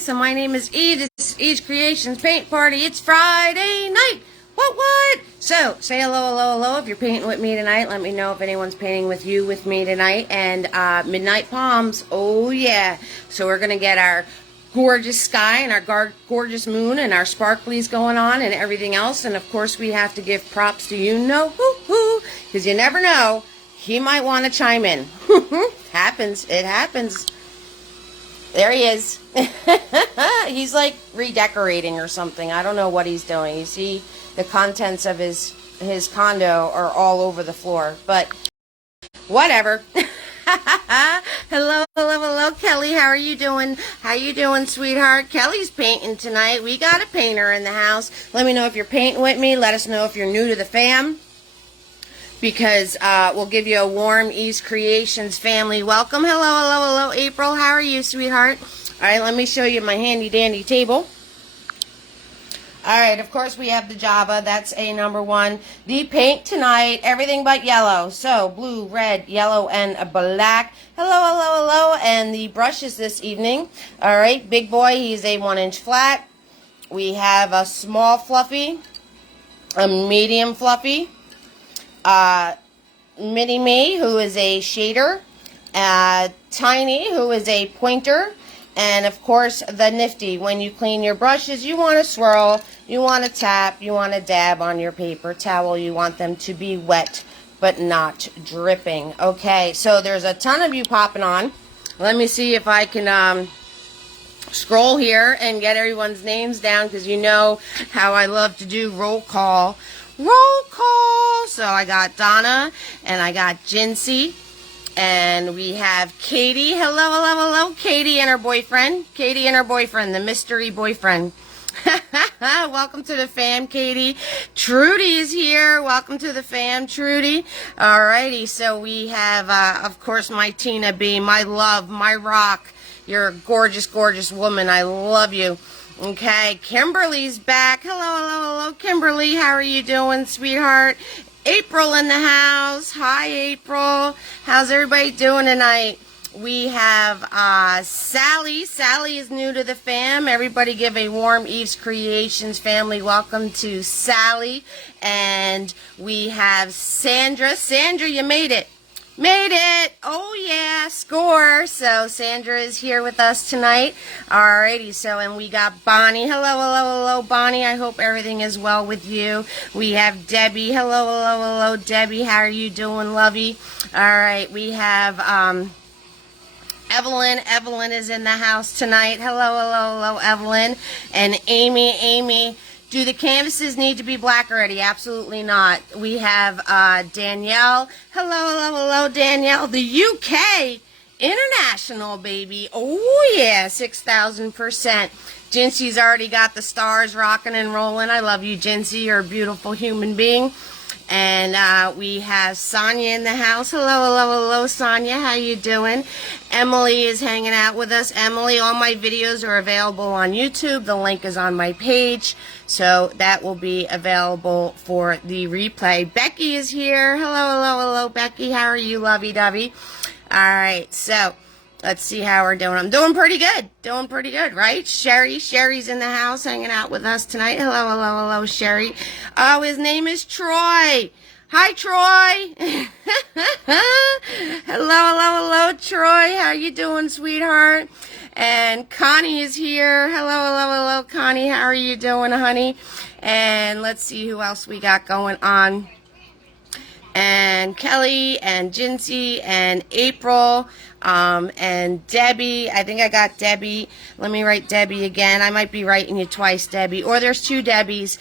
So my name is E. This is E's Creations Paint Party. It's Friday night. What? So, say hello if you're painting with me tonight. Let me know if anyone's painting with me tonight. And Midnight Palms, oh yeah. So we're going to get our gorgeous sky and our gorgeous moon and our sparklies going on and everything else. And of course we have to give props to you-know-who, because you never know. He might want to chime in. It happens. There he is. He's like redecorating or something. I don't know what he's doing. You see, the contents of his condo are all over the floor. But whatever. Hello, Kelly. How are you doing? How you doing, sweetheart? Kelly's painting tonight. We got a painter in the house. Let me know if you're painting with me. Let us know if you're new to the fam, because we'll give you a warm E's Creations family welcome. Hello, April. How are you, sweetheart? All right, let me show you my handy-dandy table. All right, of course, we have the Java. That's a number one. The paint tonight, everything but yellow. So, blue, red, yellow, and a black. Hello. And the brushes this evening. All right, big boy, he's a 1-inch flat. We have a small fluffy, a medium fluffy, Mini-Me, who is a shader, Tiny, who is a pointer, and of course the nifty. When you clean your brushes, you want to swirl, you want to tap, you want to dab on your paper towel. You want them to be wet but not dripping. Okay, so there's a ton of you popping on. Let me see if I can scroll here and get everyone's names down, because you know how I love to do roll call. So I got Donna, and I got Jinsey, and we have Katie. Hello, Katie and her boyfriend. The mystery boyfriend. Welcome to the fam, Katie. Trudy is here. Welcome to the fam, Trudy. Alrighty, so we have, of course, my Tina B, my love, my rock. You're a gorgeous, gorgeous woman. I love you. Okay, Kimberly's back. Hello, Kimberly. How are you doing, sweetheart? April in the house. Hi, April. How's everybody doing tonight? We have Sally. Sally is new to the fam. Everybody give a warm E's Creations family welcome to Sally. And we have Sandra. Sandra, you made it. Oh yeah, score. So Sandra is here with us tonight. Alrighty, so, and we got Bonnie. Hello, Bonnie. I hope everything is well with you. We have Debbie. Hello, Debbie. How are you doing, lovey? Alright, we have Evelyn. Evelyn is in the house tonight. Hello, Evelyn. And Amy. Do the canvases need to be black already? Absolutely not. We have Danielle. Hello, Danielle. The UK International, baby. Oh, yeah, 6,000%. Jinsey's already got the stars rocking and rolling. I love you, Jinsey. You're a beautiful human being. And we have Sonia in the house. Hello, Sonia. How you doing? Emily is hanging out with us. Emily, all my videos are available on YouTube. The link is on my page, so that will be available for the replay. Becky is here. Hello, Becky. How are you, lovey-dovey? All right, so let's see how we're doing. I'm doing pretty good, right? Sherry's in the house hanging out with us tonight. Hello, Sherry. Oh, his name is Troy. Hi, Troy. Hello, Troy. How you doing, sweetheart? And Connie is here. Hello, Connie. How are you doing, honey? And let's see who else we got going on. And Kelly and Jinsey and April and Debbie. I think I got Debbie. Let me write Debbie again. I might be writing you twice, Debbie. Or there's two Debbies.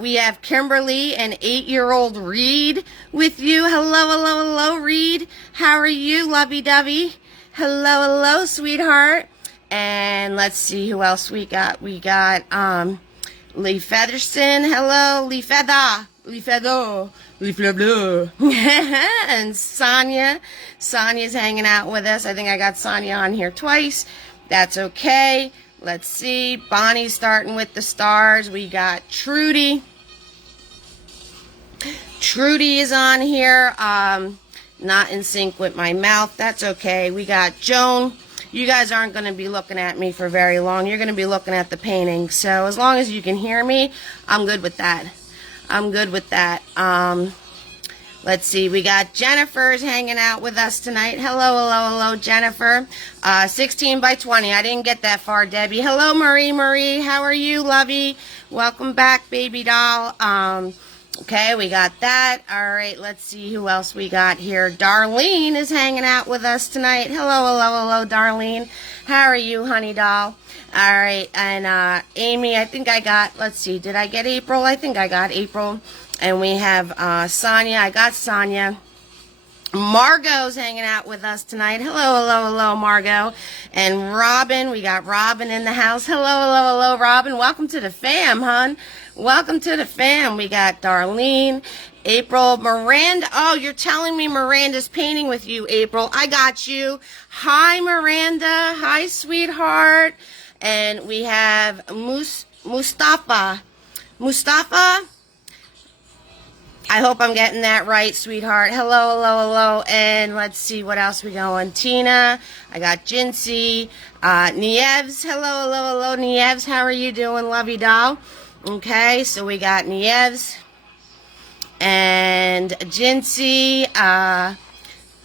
We have Kimberly and 8-year-old Reed with you. Hello, Reed. How are you, lovey-dovey? Hello, sweetheart. And let's see who else we got. We got Lee Featherson. Hello, Lee Feather. And Sonia. Sonia's hanging out with us. I think I got Sonia on here twice. That's okay. Let's see. Bonnie's starting with the stars. We got Trudy. Trudy is on here. Not in sync with my mouth. That's okay. We got Joan. you guys aren't going to be looking at me for very long. You're going to be looking at the painting. So as long as you can hear me, I'm good with that. I'm good with that. Let's see. We got Jennifer's hanging out with us tonight. Hello, hello, hello, Jennifer. 16 by 20. I didn't get that far, Debbie. Hello, Marie. Marie, how are you, lovey? Welcome back, baby doll. Okay, we got that. All right, let's see who else we got here. Darlene is hanging out with us tonight. Hello, hello, hello, Darlene. How are you, honey doll? All right, and Amy, I think I got, let's see, did I get April? I think I got April. And we have Sonia. I got Sonia. Margot's hanging out with us tonight. Hello, hello, hello, Margot. And Robin, we got Robin in the house. Hello, hello, hello, Robin. Welcome to the fam, hon. Welcome to the fam. We got Darlene, April, Miranda. Oh, you're telling me Miranda's painting with you, April. I got you. Hi, Miranda. Hi, sweetheart. And we have Mustafa. Mustafa? I hope I'm getting that right, sweetheart. Hello, hello, hello. And let's see what else we going. Tina. I got Jinsey. Nieves. Hello, hello, hello, Nieves. How are you doing, lovey doll? Okay, so we got Nieves. And Jinsey.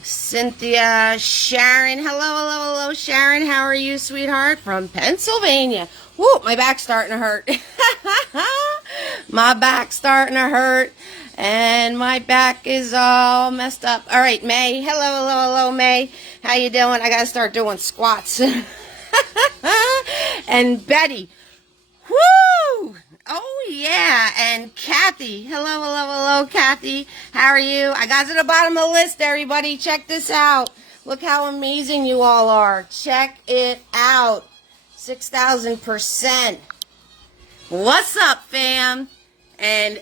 Cynthia. Sharon. Hello, hello, hello, Sharon. How are you, sweetheart? From Pennsylvania. Woo, my back's starting to hurt. My back's starting to hurt. And my back is all messed up. All right, May. Hello, hello, hello, May. How you doing? I got to start doing squats. And Betty. Woo! Oh, yeah. And Kathy. Hello, hello, hello, Kathy. How are you? I got to the bottom of the list, everybody. Check this out. Look how amazing you all are. Check it out. 6,000%. What's up, fam? And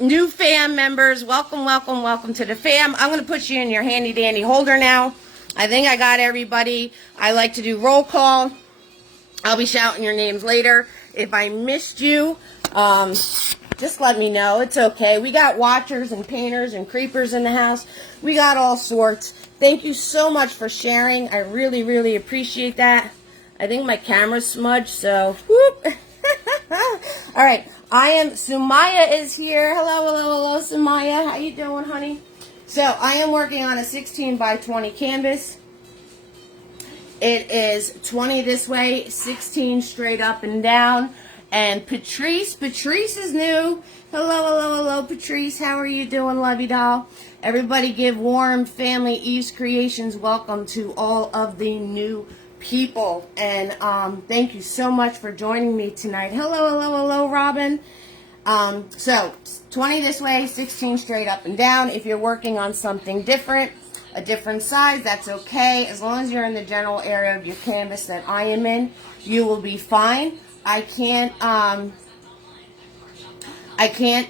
new fam members, welcome, welcome, welcome to the fam. I'm going to put you in your handy dandy holder now. I think I got everybody. I like to do roll call. I'll be shouting your names later. If I missed you, just let me know. It's okay. We got watchers and painters and creepers in the house. We got all sorts. Thank you so much for sharing. I really, really appreciate that. I think my camera's smudged, so whoop. All right. I am, Sumaya is here. Hello, hello, hello, Sumaya. How you doing, honey? So, I am working on a 16 by 20 canvas. It is 20 this way, 16 straight up and down. And Patrice is new. Hello, hello, hello, Patrice. How are you doing, lovey doll? Everybody give Warm Family Eve's Creations welcome to all of the new people. And thank you so much for joining me tonight. Hello, hello, hello, Robin. So 20 this way, 16 straight up and down. If you're working on something different, a different size, that's okay. As long as you're in the general area of your canvas that I am in, you will be fine. I can't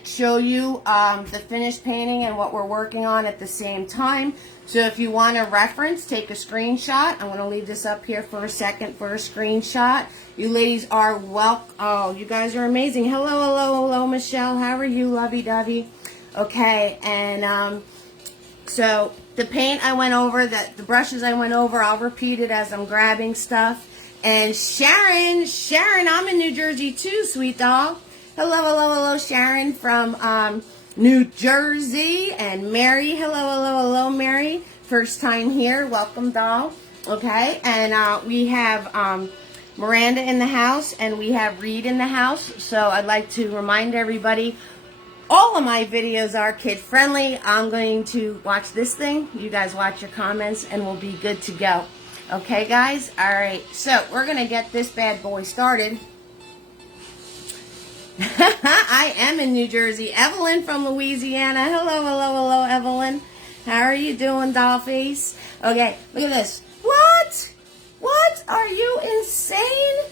show you the finished painting and what we're working on at the same time. So if you want a reference, take a screenshot. I'm going to leave this up here for a second for a screenshot. You ladies are welcome. Oh, you guys are amazing. Hello, hello, hello, Michelle. How are you, lovey-dovey? Okay, and so the paint I went over, the brushes I went over, I'll repeat it as I'm grabbing stuff. And Sharon, I'm in New Jersey too, sweet doll. Hello, hello, hello, Sharon from New Jersey. And Mary, hello, hello, hello, Mary. First time here, welcome, doll. Okay, and we have Miranda in the house, and we have Reed in the house. So I'd like to remind everybody, all of my videos are kid-friendly. I'm going to watch this thing. You guys watch your comments, and we'll be good to go. Okay, guys? All right, so we're going to get this bad boy started. I am in New Jersey. Evelyn from Louisiana. Hello, hello, hello, Evelyn. How are you doing, dollface? Okay, look at this. What? What? Are you insane?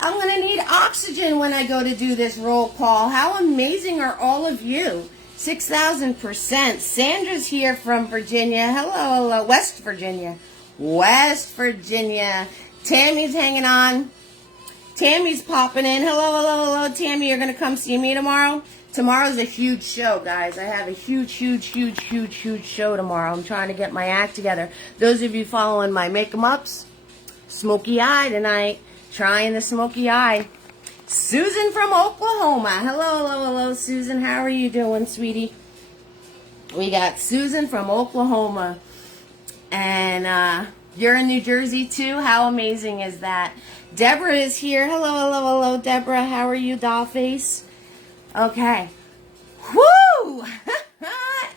I'm going to need oxygen when I go to do this roll call. How amazing are all of you? 6,000%. Sandra's here from Virginia. Hello, hello. West Virginia. West Virginia. Tammy's hanging on. Tammy's popping in. Hello, hello, hello, Tammy. You're going to come see me tomorrow? Tomorrow's a huge show, guys. I have a huge show tomorrow. I'm trying to get my act together. Those of you following my make-em-ups, smoky eye tonight. Trying the smoky eye. Susan from Oklahoma. Hello, hello, hello, Susan. How are you doing, sweetie? We got Susan from Oklahoma. And you're in New Jersey, too? How amazing is that? Deborah is here. Hello, hello, hello, Deborah. How are you, Dollface? Okay. Woo!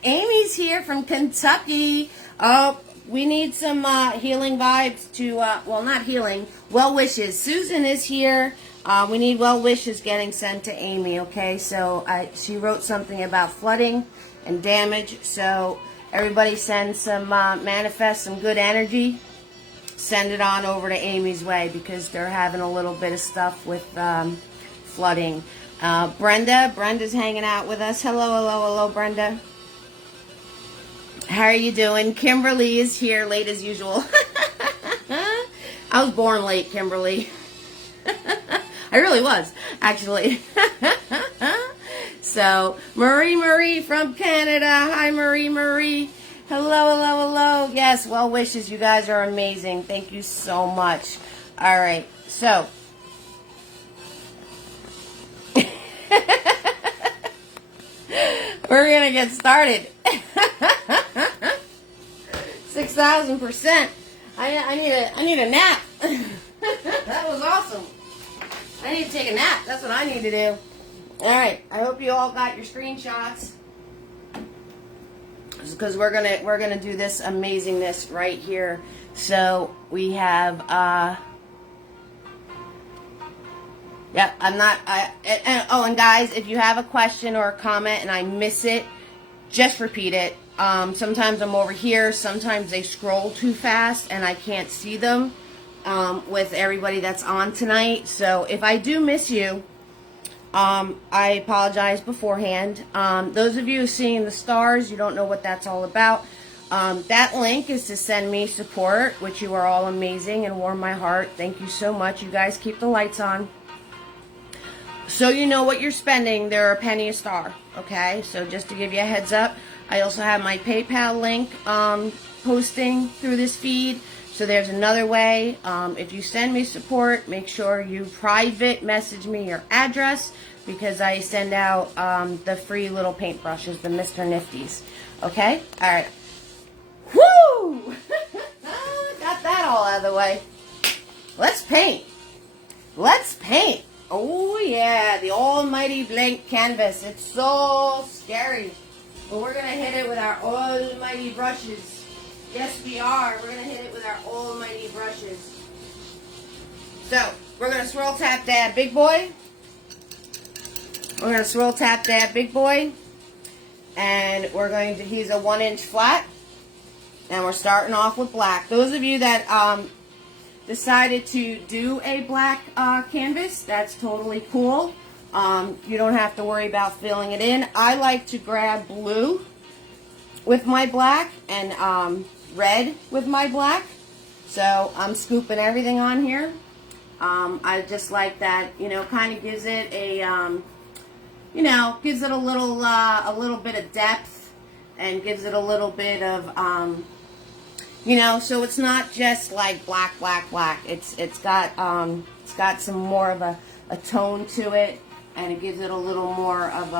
Amy's here from Kentucky. Oh, we need some healing vibes to, well, not healing, well wishes. Susan is here. We need well wishes getting sent to Amy, okay? So she wrote something about flooding and damage. So everybody send some, manifest some good energy. Send it on over to Amy's way because they're having a little bit of stuff with flooding. Brenda's hanging out with us. Hello, hello, hello, Brenda. How are you doing? Kimberly is here late as usual. I was born late, Kimberly. I really was, actually. So, Marie from Canada. Hi, Marie. Hello, hello, hello. Yes, well wishes. You guys are amazing. Thank you so much. All right, so. We're going to get started. 6,000%. I need a nap. That was awesome. I need to take a nap. That's what I need to do. All right. I hope you all got your screenshots. Because we're gonna do this amazingness right here. So we have yeah, and guys, if you have a question or a comment and I miss it, just repeat it. Sometimes I'm over here, sometimes they scroll too fast and I can't see them with everybody that's on tonight. So if I do miss you, I apologize beforehand. Those of you seeing the stars, you don't know what that's all about. That link is to send me support, which you are all amazing and warm my heart. Thank you so much. You guys keep the lights on. So you know what you're spending, they're a penny a star, okay? So just to give you a heads up, I also have my PayPal link posting through this feed. So there's another way. If you send me support, make sure you private message me your address because I send out the free little paintbrushes, the Mr. Nifties. Okay? All right. Woo! Got that all out of the way. Let's paint. Let's paint. Oh, yeah, the almighty blank canvas. It's so scary. But we're going to hit it with our almighty brushes. Yes, we are. We're going to hit it with our almighty brushes. So, we're going to swirl tap dab big boy. We're going to swirl tap dab big boy. And we're going to, he's a 1-inch flat. And we're starting off with black. Those of you that decided to do a black canvas, that's totally cool. You don't have to worry about filling it in. I like to grab blue with my black and red with my black. So I'm scooping everything on here. I just like that, you know, kind of gives it a, you know, gives it a little bit of depth and gives it a little bit of, you know, so it's not just like black. It's got some more of a tone to it, and it gives it a little more of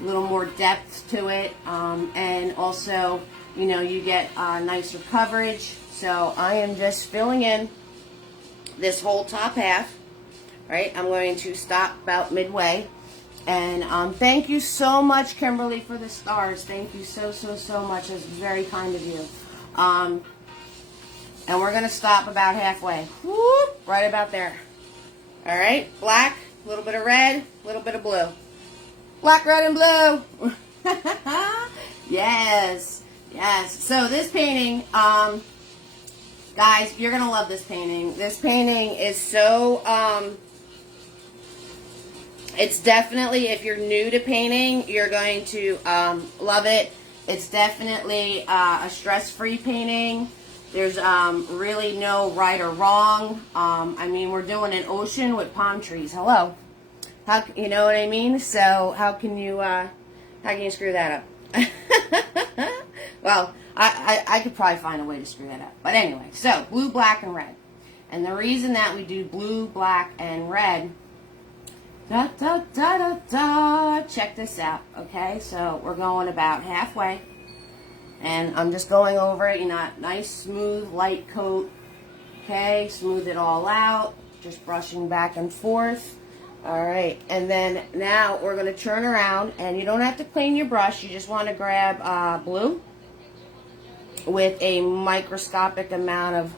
little more depth to it, and also, you know, you get nicer coverage. So I am just filling in this whole top half. Right, I'm going to stop about midway. And thank you so much, Kimberly, for the stars. Thank you so much. It's very kind of you. And we're going to stop about halfway. Whoop, right about there. All right, black, a little bit of red, a little bit of blue. Black, red, and blue. Yes. So this painting, guys, you're going to love this painting. This painting is so... it's definitely, if you're new to painting, you're going to love it. It's definitely a stress-free painting. There's really no right or wrong. I mean, we're doing an ocean with palm trees. Hello. You know what I mean? So how can you screw that up? Well, I could probably find a way to screw that up. But anyway, so blue, black, and red. And the reason that we do blue, black, and red, da, da, da, da, da, check this out, okay? So we're going about halfway. And I'm just going over it, you know, nice, smooth, light coat, okay? Smooth it all out, just brushing back and forth. All right, and then now we're going to turn around, and you don't have to clean your brush. You just want to grab blue with a microscopic amount of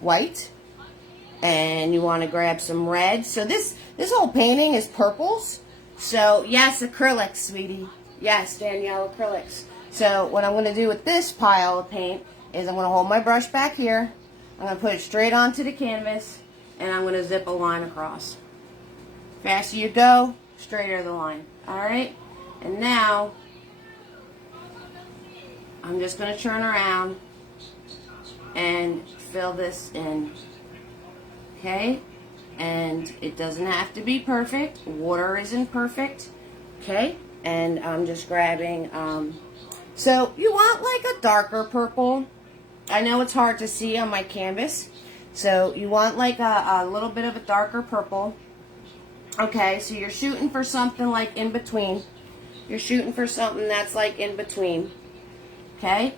white, and you want to grab some red. So this whole painting is purples. So yes, acrylics, sweetie. Yes, Danielle, acrylics. So what I'm going to do with this pile of paint is I'm going to hold my brush back here. I'm going to put it straight onto the canvas, and I'm going to zip a line across. Faster you go, straighter the line. Alright? And now, I'm just going to turn around and fill this in. Okay? And it doesn't have to be perfect. Water isn't perfect. Okay? And I'm just grabbing, so you want like a darker purple. I know it's hard to see on my canvas. So you want like a little bit of a darker purple. Okay, so you're shooting for something like in between. You're shooting for something that's like in between. Okay?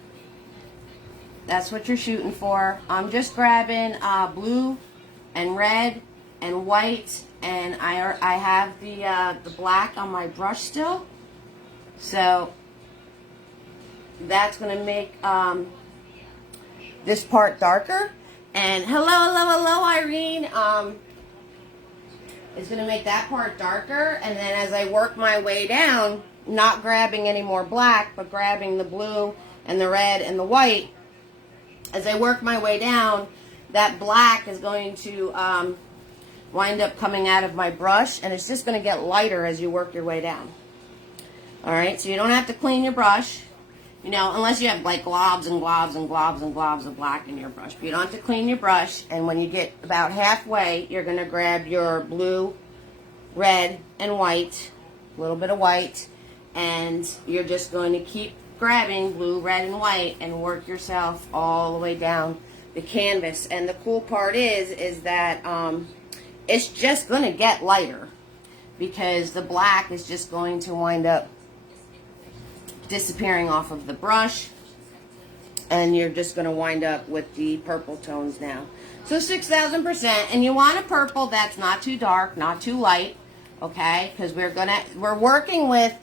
That's what you're shooting for. I'm just grabbing blue and red and white, and I have the black on my brush still. So that's going to make this part darker. And hello, Irene. It's going to make that part darker, and then as I work my way down, not grabbing any more black, but grabbing the blue and the red and the white, as I work my way down, that black is going to wind up coming out of my brush, and it's just going to get lighter as you work your way down. Alright, so you don't have to clean your brush, you know, unless you have like globs and globs and globs and globs of black in your brush. But you don't have to clean your brush, and when you get about halfway, you're going to grab your blue, red, and white, a little bit of white, and you're just going to keep grabbing blue, red, and white and work yourself all the way down the canvas. And the cool part is that it's just going to get lighter because the black is just going to wind up disappearing off of the brush, and you're just going to wind up with the purple tones now. So 6,000%, and you want a purple that's not too dark, not too light, okay? Because we're working with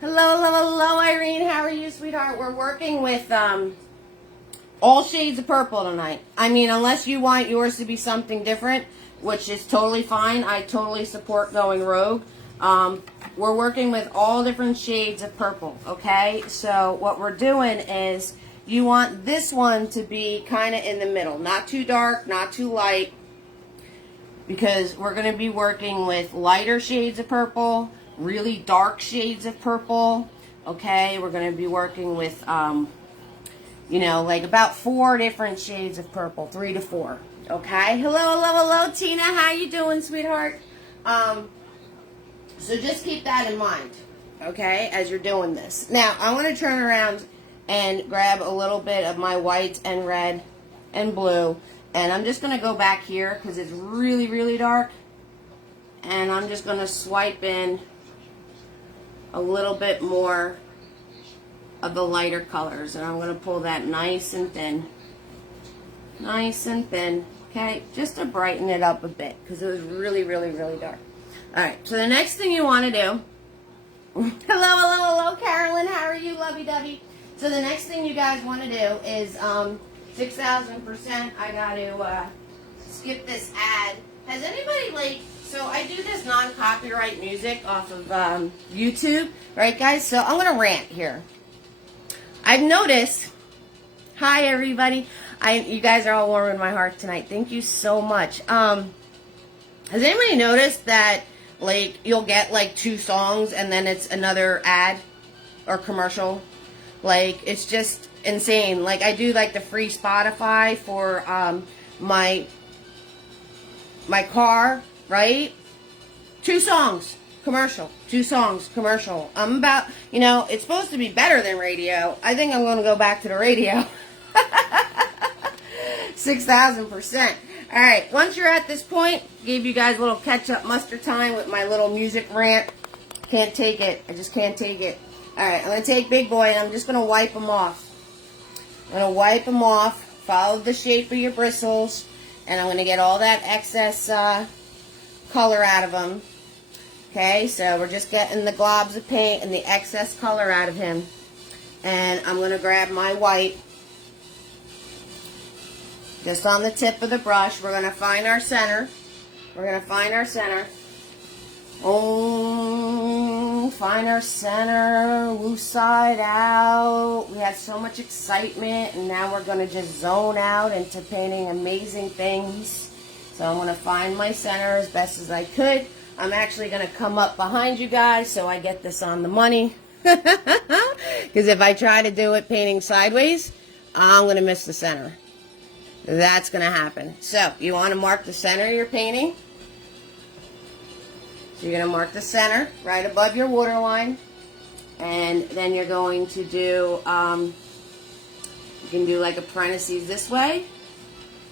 hello Irene, how are you, sweetheart? We're working with all shades of purple tonight. I mean, unless you want yours to be something different, which is totally fine. I totally support going rogue. We're working with all different shades of purple, okay? So what we're doing is you want this one to be kind of in the middle. Not too dark, not too light, because we're going to be working with lighter shades of purple, really dark shades of purple, okay? We're going to be working with, you know, like about 4 different shades of purple, 3 to 4, okay? Hello, Tina. How you doing, sweetheart? So just keep that in mind, okay, as you're doing this. Now, I want to turn around and grab a little bit of my white and red and blue. And I'm just going to go back here because it's really, really dark. And I'm just going to swipe in a little bit more of the lighter colors. And I'm going to pull that nice and thin. Nice and thin. Okay, just to brighten it up a bit because it was really, really, really dark. Alright, so the next thing you want to do, hello, Carolyn, how are you, lovey-dovey? So the next thing you guys want to do is, 6,000%, I got to skip this ad. Has anybody, like, so I do this non-copyright music off of YouTube, right, guys? So I'm going to rant here. I've noticed, hi, everybody. You guys are all warming my heart tonight. Thank you so much. Has anybody noticed that, like, you'll get, like, 2 songs and then it's another ad or commercial? Like, it's just insane. Like, I do, like, the free Spotify for my car, right? 2 songs. commercial. 2 songs, commercial. I'm about, you know, it's supposed to be better than radio. I think I'm going to go back to the radio. 6,000%. All right, once you're at this point, gave you guys a little ketchup mustard time with my little music rant. Can't take it. I just can't take it. All right, I'm going to take Big Boy, and I'm just going to wipe him off. I'm going to wipe him off. Follow the shape of your bristles, and I'm going to get all that excess color out of him. Okay, so we're just getting the globs of paint and the excess color out of him. And I'm going to grab my white. Just on the tip of the brush, we're going to find our center. We're going to find our center. Oh, find our center. Woo side out. We had so much excitement, and now we're going to just zone out into painting amazing things. So I'm going to find my center as best as I could. I'm actually going to come up behind you guys so I get this on the money. Because if I try to do it painting sideways, I'm going to miss the center. That's going to happen. So, you want to mark the center of your painting. So, you're going to mark the center right above your waterline. And then you're going to do, you can do like a parentheses this way.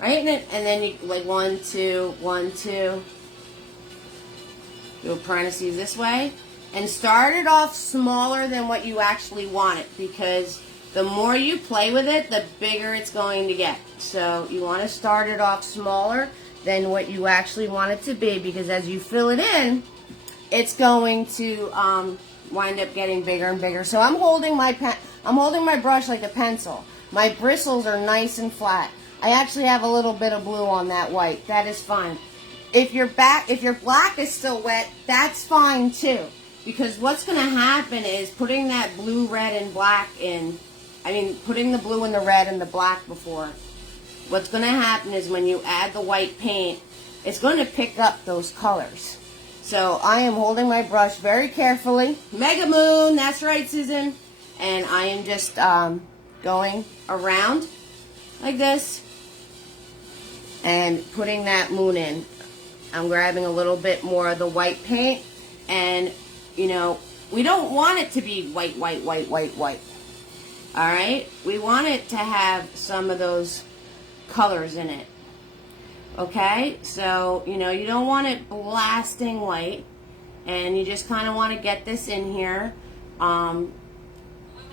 Right? And then you, like 1, 2, 1, 2. Do a parentheses this way. And start it off smaller than what you actually want it. Because the more you play with it, the bigger it's going to get. So you want to start it off smaller than what you actually want it to be, because as you fill it in, it's going to wind up getting bigger and bigger. So I'm holding my brush like a pencil. My bristles are nice and flat. I actually have a little bit of blue on that white. That is fine. If your black is still wet, that's fine too. Because what's going to happen is putting that blue, red, and black in. Putting the blue and the red and the black before. What's going to happen is when you add the white paint, it's going to pick up those colors. So I am holding my brush very carefully. Mega Moon, that's right, Susan. And I am just going around like this and putting that moon in. I'm grabbing a little bit more of the white paint. And, you know, we don't want it to be white, white, white, white, white. Alright, we want it to have some of those colors in it. Okay, so, you know, you don't want it blasting white. And you just kind of want to get this in here. And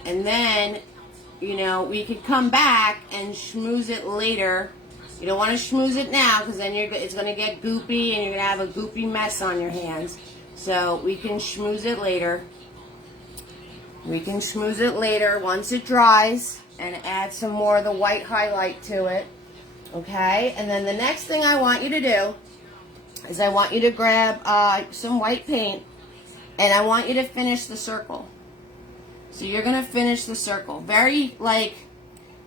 then, you know, we could come back and schmooze it later. You don't want to schmooze it now, because then it's going to get goopy and you're going to have a goopy mess on your hands. So we can schmooze it later. We can schmooze it later once it dries and add some more of the white highlight to it. Okay, and then the next thing I want you to do is I want you to grab some white paint, and I want you to finish the circle. So you're going to finish the circle. Very, like,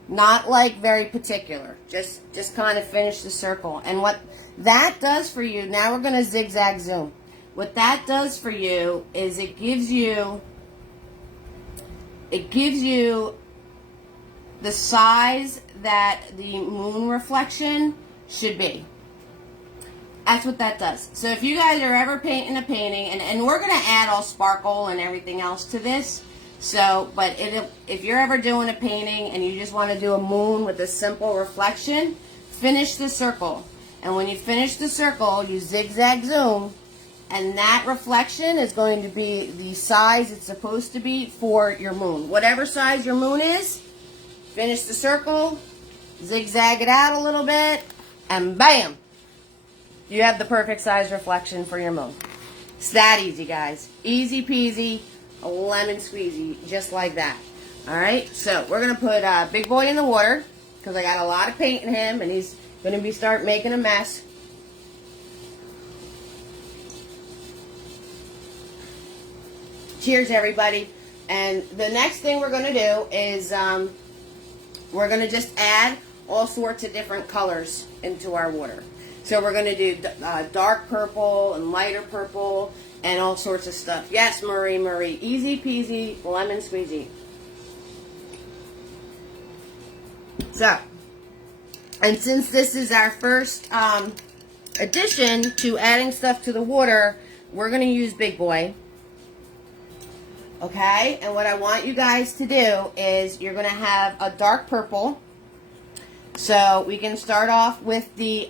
not like very particular. Just kind of finish the circle. And what that does for you, now we're going to zigzag zoom. What that does for you is it gives you the size that the moon reflection should be. That's what that does. So if you guys are ever painting a painting, and we're going to add all sparkle and everything else to this. So, but if you're ever doing a painting and you just want to do a moon with a simple reflection, finish the circle. And when you finish the circle, you zigzag zoom. And that reflection is going to be the size it's supposed to be for your moon. Whatever size your moon is, finish the circle, zigzag it out a little bit, and bam! You have the perfect size reflection for your moon. It's that easy, guys. Easy peasy, a lemon squeezy, just like that. Alright, so we're going to put Big Boy in the water, because I got a lot of paint in him, and he's going to start making a mess. Cheers, everybody. And the next thing we're going to do is we're going to just add all sorts of different colors into our water. So we're going to do dark purple and lighter purple and all sorts of stuff. Yes, Marie. Easy peasy, lemon squeezy. So, and since this is our first addition to adding stuff to the water, we're going to use Big Boy. Okay, and what I want you guys to do is you're going to have a dark purple. So we can start off with the,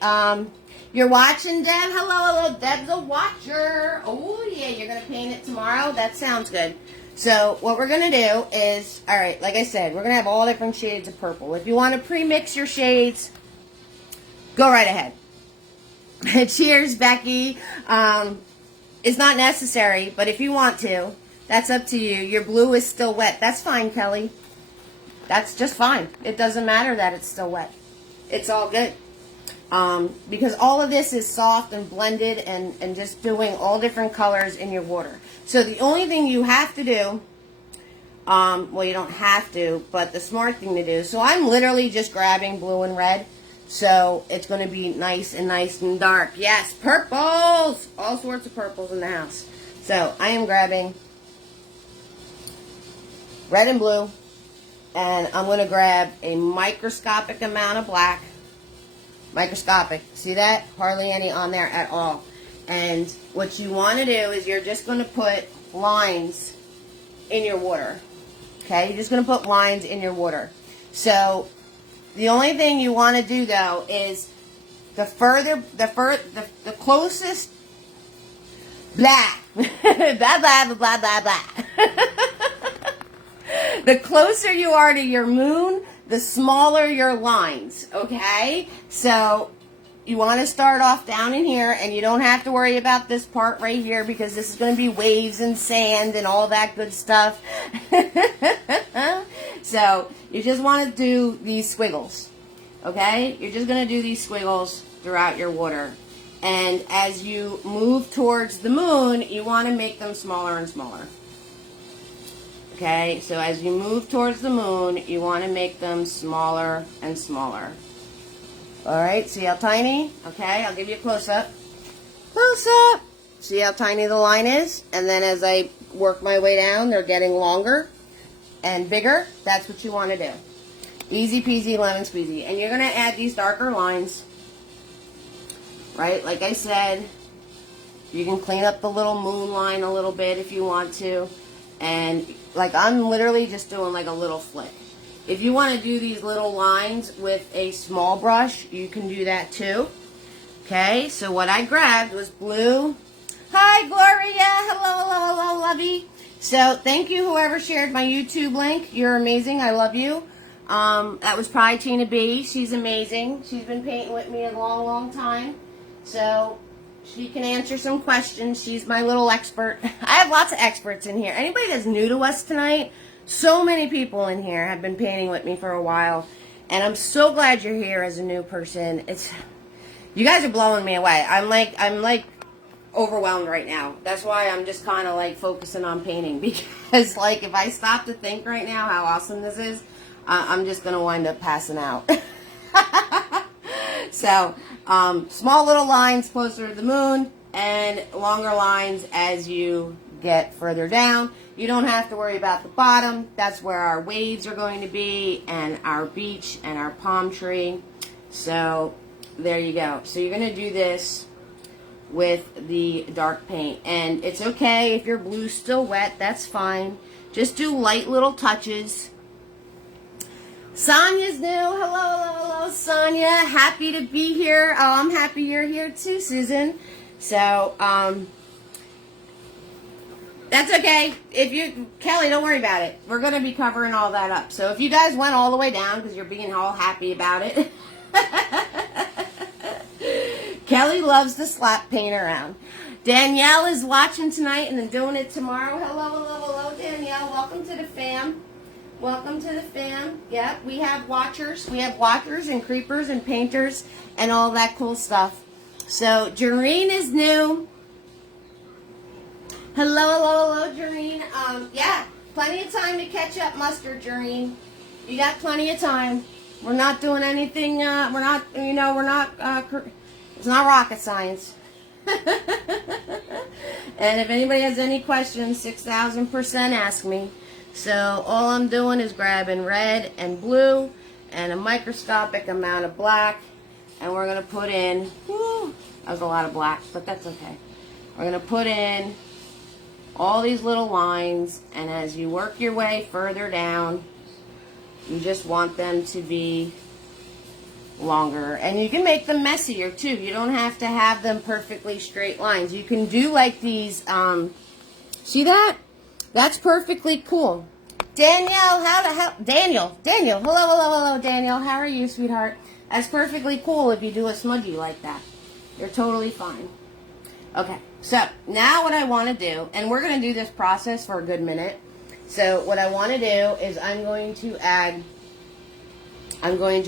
you're watching, Deb? Hello, Deb's a watcher. Oh, yeah, you're going to paint it tomorrow? That sounds good. So what we're going to do is, all right, like I said, we're going to have all different shades of purple. If you want to pre-mix your shades, go right ahead. Cheers, Becky. It's not necessary, but if you want to, that's up to you. Your blue is still wet. That's fine, Kelly. That's just fine. It doesn't matter that it's still wet. It's all good. Because all of this is soft and blended and just doing all different colors in your water. So the only thing you have to do, well, you don't have to, but the smart thing to do, so I'm literally just grabbing blue and red. So it's going to be nice and dark. Yes, purples! All sorts of purples in the house. So I am grabbing red and blue. And I'm going to grab a microscopic amount of black. Microscopic. See that? Hardly any on there at all. And what you want to do is you're just going to put lines in your water. Okay? You're just going to put lines in your water. So the only thing you want to do though is the closest blah blah blah blah blah blah. The closer you are to your moon, the smaller your lines, okay? So you want to start off down in here, and you don't have to worry about this part right here because this is going to be waves and sand and all that good stuff. So you just want to do these squiggles, okay? You're just going to do these squiggles throughout your water. And as you move towards the moon, you want to make them smaller and smaller. Okay, so as you move towards the moon, you want to make them smaller and smaller. Alright, see how tiny? Okay, I'll give you a close-up. Close-up! See how tiny the line is? And then as I work my way down, they're getting longer and bigger. That's what you want to do. Easy peasy lemon squeezy. And you're going to add these darker lines. Right, like I said, you can clean up the little moon line a little bit if you want to. And like I'm literally just doing like a little flick. If you want to do these little lines with a small brush, you can do that too. Okay, so what I grabbed was blue. Hi, Gloria. Hello, lovey. So thank you, whoever shared my YouTube link. You're amazing. I love you. That was probably Tina B. She's amazing. She's been painting with me a long time. So she can answer some questions. She's my little expert. I have lots of experts in here. Anybody that's new to us tonight, so many people in here have been painting with me for a while. And I'm so glad you're here as a new person. You guys are blowing me away. I'm like overwhelmed right now. That's why I'm just kind of like focusing on painting. Because like if I stop to think right now how awesome this is, I'm just going to wind up passing out. So, small little lines closer to the moon and longer lines as you get further down. You don't have to worry about the bottom. That's where our waves are going to be and our beach and our palm tree. So, there you go. So, you're going to do this with the dark paint. And it's okay if your blue's still wet. That's fine. Just do light little touches. Sonia's new. Hello, Sonia. Happy to be here. Oh, I'm happy you're here too, Susan. So, that's okay. Kelly, don't worry about it. We're going to be covering all that up. So, if you guys went all the way down because you're being all happy about it. Kelly loves to slap paint around. Danielle is watching tonight and then doing it tomorrow. Hello, Danielle. Welcome to the fam. Welcome to the fam. Yep, we have watchers. We have watchers and creepers and painters and all that cool stuff. So, Jareen is new. Hello, Jareen. Yeah, plenty of time to catch up, Mustard, Jareen. You got plenty of time. We're not doing anything, it's not rocket science. And if anybody has any questions, 6,000% ask me. So all I'm doing is grabbing red and blue and a microscopic amount of black. And we're going to put in, that was a lot of black, but that's okay. we're going to put in all these little lines, and as you work your way further down, you just want them to be longer. And you can make them messier too. You don't have to have them perfectly straight lines. You can do like these, see that? That's perfectly cool. Danielle, Daniel, hello, Daniel. How are you, sweetheart? That's perfectly cool if you do a smudgy like that. You're totally fine. Okay, so now what I want to do, and we're going to do this process for a good minute. So what I want to do is I'm going to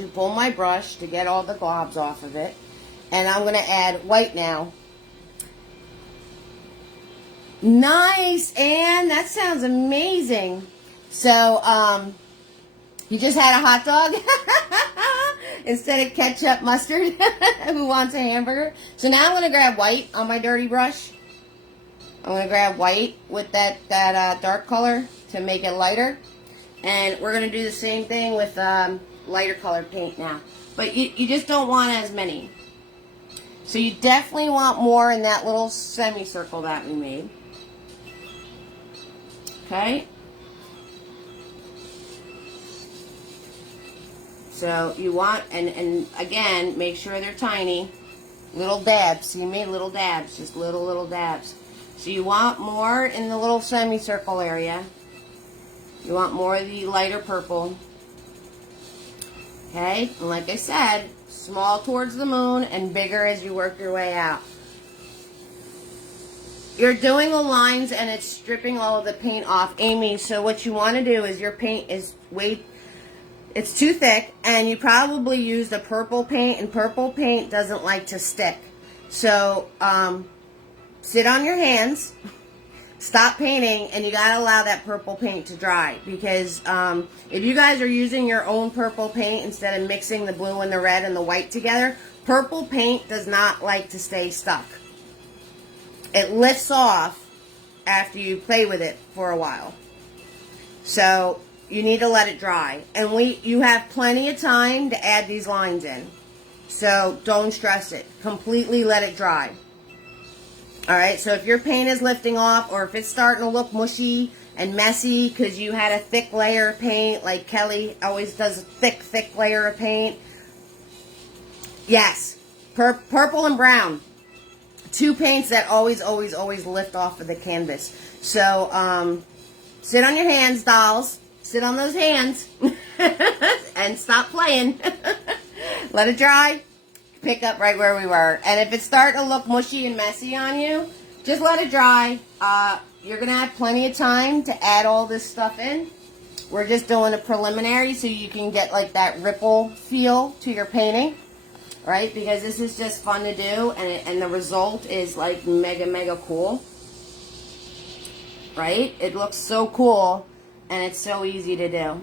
pull my brush to get all the globs off of it. And I'm going to add white now. Nice, Anne. That sounds amazing. So, you just had a hot dog instead of ketchup mustard. Who wants a hamburger? So now I'm going to grab white on my dirty brush. I'm going to grab white with that dark color to make it lighter. And we're going to do the same thing with lighter colored paint now. But you just don't want as many. So you definitely want more in that little semicircle that we made. Okay. So you want, and again, make sure they're tiny. Little dabs. See me? Little dabs. Just little dabs. So you want more in the little semicircle area. You want more of the lighter purple. Okay? And like I said, small towards the moon and bigger as you work your way out. You're doing the lines and it's stripping all of the paint off, Amy. So what you want to do is your paint is it's too thick, and you probably used a purple paint, and purple paint doesn't like to stick. So sit on your hands, stop painting, and you gotta allow that purple paint to dry, because if you guys are using your own purple paint instead of mixing the blue and the red and the white together, purple paint does not like to stay stuck. It lifts off after you play with it for a while. So you need to let it dry. And you have plenty of time to add these lines in. So don't stress it. Completely let it dry. Alright, so if your paint is lifting off, or if it's starting to look mushy and messy because you had a thick layer of paint, like Kelly always does, a thick layer of paint. Yes, purple and brown. Two paints that always lift off of the canvas. So, sit on your hands, dolls. Sit on those hands and stop playing. Let it dry. Pick up right where we were. And if it's starting to look mushy and messy on you, just let it dry. You're going to have plenty of time to add all this stuff in. We're just doing a preliminary so you can get like that ripple feel to your painting. Right? Because this is just fun to do, and the result is like mega cool. Right? It looks so cool. And it's so easy to do.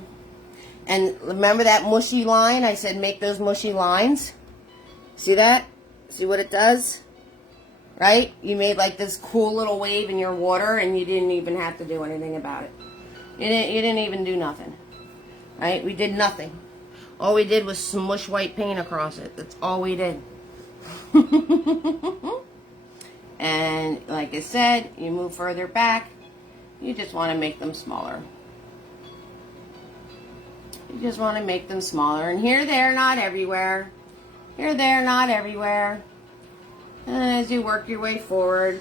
And remember that mushy line? I said make those mushy lines. See that? See what it does? Right? You made like this cool little wave in your water and you didn't even have to do anything about it. You didn't even do nothing. Right? We did nothing. All we did was smush white paint across it. That's all we did. And like I said, you move further back. You just want to make them smaller. You just want to make them smaller. And here, there, not everywhere. Here, there, not everywhere. As you work your way forward.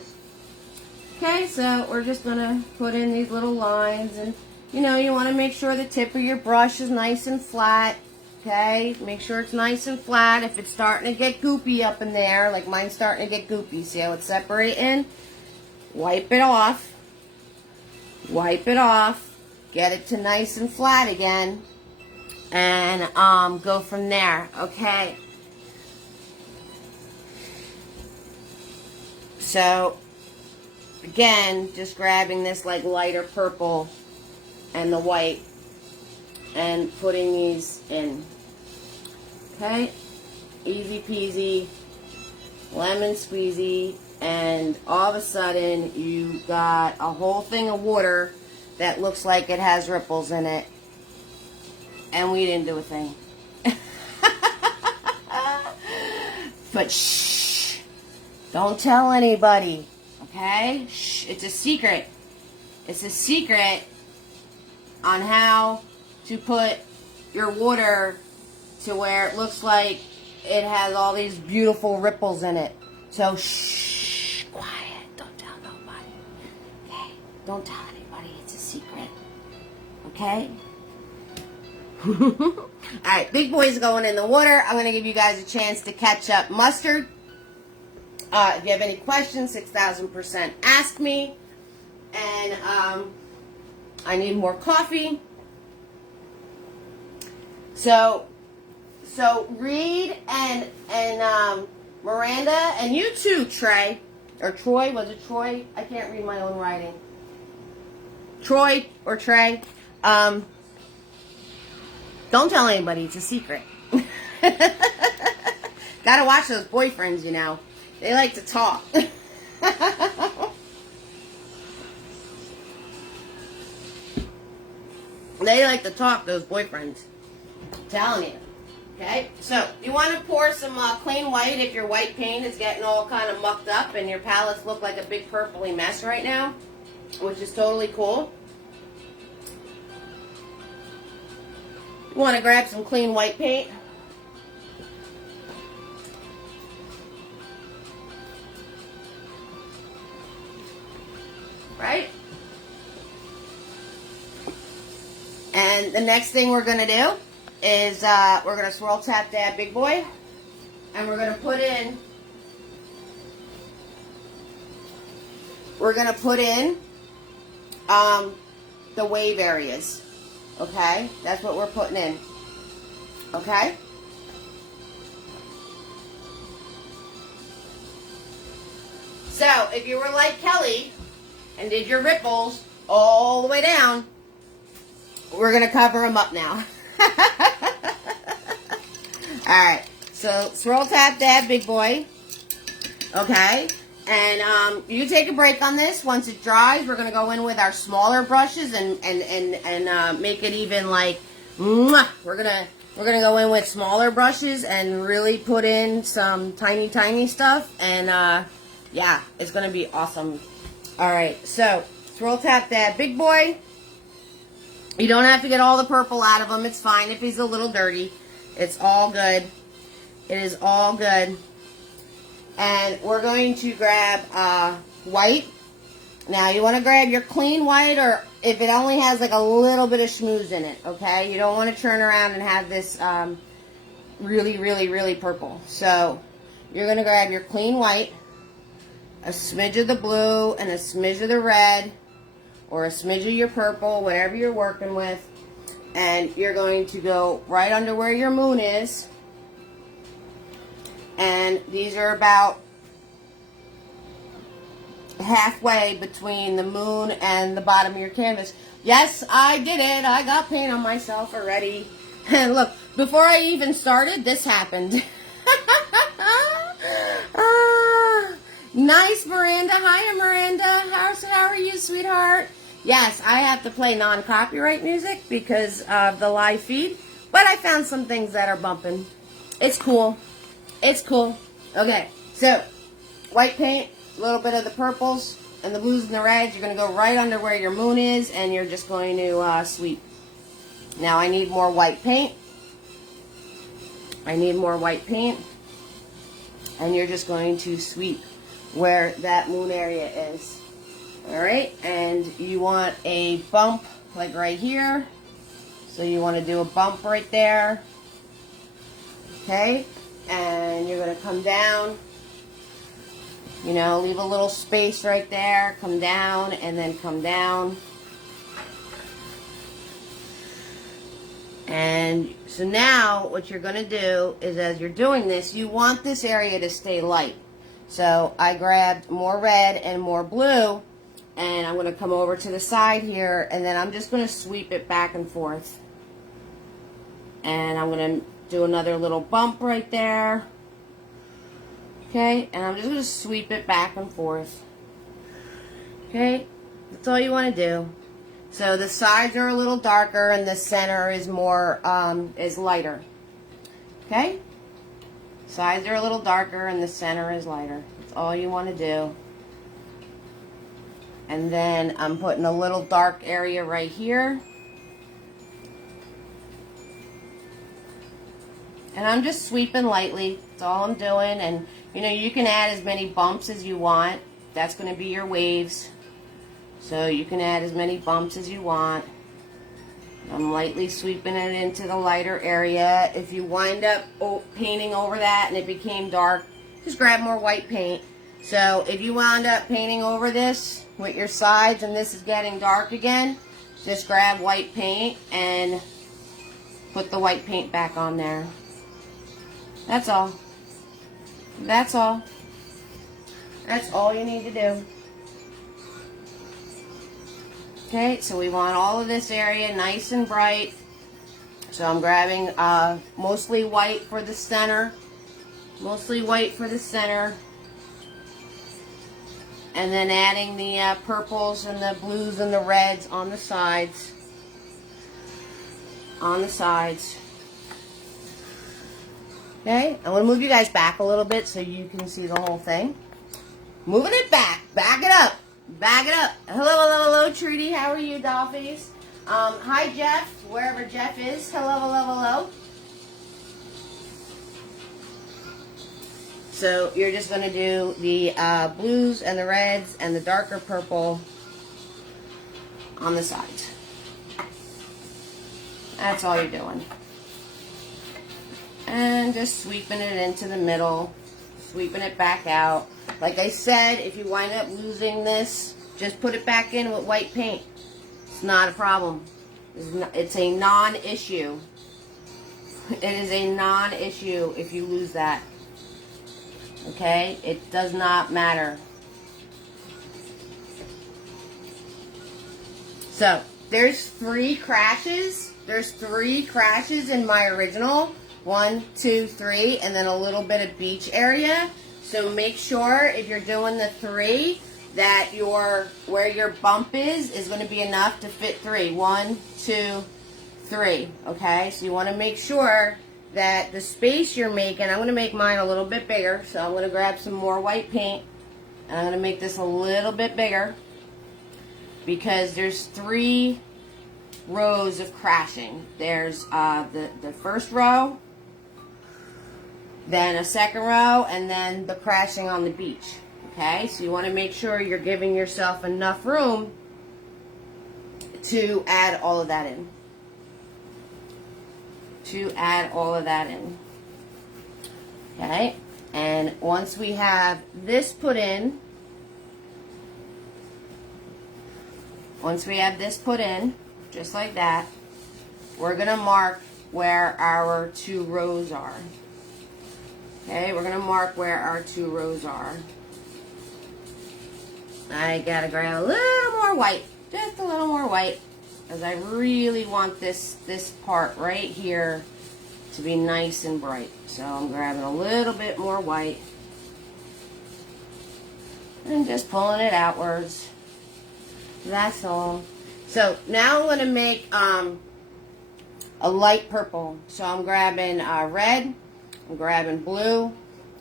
Okay, so we're just going to put in these little lines. And, you know, you want to make sure the tip of your brush is nice and flat. Okay, make sure it's nice and flat. If it's starting to get goopy up in there, like mine's starting to get goopy. See how it's separating? Wipe it off. Wipe it off. Get it to nice and flat again. And go from there, okay? So, again, just grabbing this like lighter purple and the white and putting these in. Okay? Easy peasy, lemon squeezy, and all of a sudden you got a whole thing of water that looks like it has ripples in it. And we didn't do a thing. But shh, don't tell anybody. Okay? Shh, it's a secret. It's a secret on how to put your water to where it looks like it has all these beautiful ripples in it. So, shh, quiet. Don't tell nobody. Okay? Don't tell anybody. It's a secret. Okay? Alright, big boy's going in the water. I'm going to give you guys a chance to catch up mustard. If you have any questions, 6,000% ask me. And I need more coffee. So Reed and Miranda, and you too, Trey. Or Troy. Was it Troy? I can't read my own writing. Troy or Trey. Don't tell anybody. It's a secret. Gotta watch those boyfriends, you know. They like to talk. They like to talk, those boyfriends. I'm telling you. Okay? So, you want to pour some clean white if your white paint is getting all kind of mucked up and your palettes look like a big purpley mess right now, which is totally cool. You want to grab some clean white paint. Right? And the next thing we're going to do is we're going to swirl tap that big boy. And we're going to put in the wave areas. Okay? That's what we're putting in. Okay? So, if you were like Kelly and did your ripples all the way down, we're going to cover them up now. Alright, so swirl tap that big boy. Okay? And you take a break on this. Once it dries, we're going to go in with our smaller brushes and make it even like, mwah. We're going to go in with smaller brushes and really put in some tiny stuff. And yeah, it's going to be awesome. Alright, so swirl tap that big boy. You don't have to get all the purple out of him. It's fine if he's a little dirty. It's all good. It is all good. And we're going to grab white. Now, you want to grab your clean white, or if it only has like a little bit of schmooze in it, okay? You don't want to turn around and have this really purple. So, you're going to grab your clean white, a smidge of the blue, and a smidge of the red, or a smidge of your purple, whatever you're working with. And you're going to go right under where your moon is. And these are about halfway between the moon and the bottom of your canvas. Yes, I did it. I got paint on myself already. And look, before I even started, this happened. Nice, Miranda. Hi, Miranda. How are you, sweetheart? Yes, I have to play non-copyright music because of the live feed. But I found some things that are bumping. It's cool. It's cool. Okay, so white paint, a little bit of the purples and the blues and the reds. You're going to go right under where your moon is, and you're just going to sweep. Now I need more white paint. I need more white paint. And you're just going to sweep where that moon area is. Alright, and you want a bump like right here. So you want to do a bump right there. Okay, and you're going to come down. You know, leave a little space right there. Come down and then come down. And so now what you're going to do is, as you're doing this, you want this area to stay light. So I grabbed more red and more blue. And I'm going to come over to the side here, and then I'm just going to sweep it back and forth. And I'm going to do another little bump right there. Okay, and I'm just going to sweep it back and forth. Okay, that's all you want to do. So the sides are a little darker, and the center is more, is lighter. Okay? Sides are a little darker, and the center is lighter. That's all you want to do. And then I'm putting a little dark area right here. And I'm just sweeping lightly. That's all I'm doing. And, you know, you can add as many bumps as you want. That's going to be your waves. So you can add as many bumps as you want. I'm lightly sweeping it into the lighter area. If you wind up painting over that and it became dark, just grab more white paint. So if you wound up painting over this with your sides and this is getting dark again, just grab white paint and put the white paint back on there. That's all. That's all. That's all you need to do. Okay, so we want all of this area nice and bright. So I'm grabbing mostly white for the center. Mostly white for the center. And then adding the purples and the blues and the reds on the sides. On the sides. Okay, I'm going to move you guys back a little bit so you can see the whole thing. Moving it back. Back it up. Back it up. Hello, hello, hello, Trudy. How are you, Dolphies? Hi, Jeff, wherever Jeff is. Hello, hello, hello. So you're just going to do the blues and the reds and the darker purple on the sides. That's all you're doing. And just sweeping it into the middle, sweeping it back out. Like I said, if you wind up losing this, just put it back in with white paint. It's not a problem. It's a non-issue. It is a non-issue if you lose that. Okay? It does not matter. So, there's 3 crashes. There's 3 crashes in my original. 1, 2, 3, and then a little bit of beach area. So make sure if you're doing the 3 that where your bump is going to be enough to fit 3. 1, 2, 3. Okay, so you want to make sure that the space you're making, I'm going to make mine a little bit bigger. So I'm going to grab some more white paint and I'm going to make this a little bit bigger because there's 3 rows of crashing. There's the first row, then a second row, and then the crashing on the beach. Okay, so you want to make sure you're giving yourself enough room to add all of that in. Okay, and once we have this put in, just like that, we're going to mark where our 2 rows are. Okay, we're going to mark where our 2 rows are. I got to grab a little more white, just a little more white, because I really want this part right here to be nice and bright. So I'm grabbing a little bit more white and just pulling it outwards. That's all. So now I'm going to make a light purple. So I'm grabbing red, I'm grabbing blue,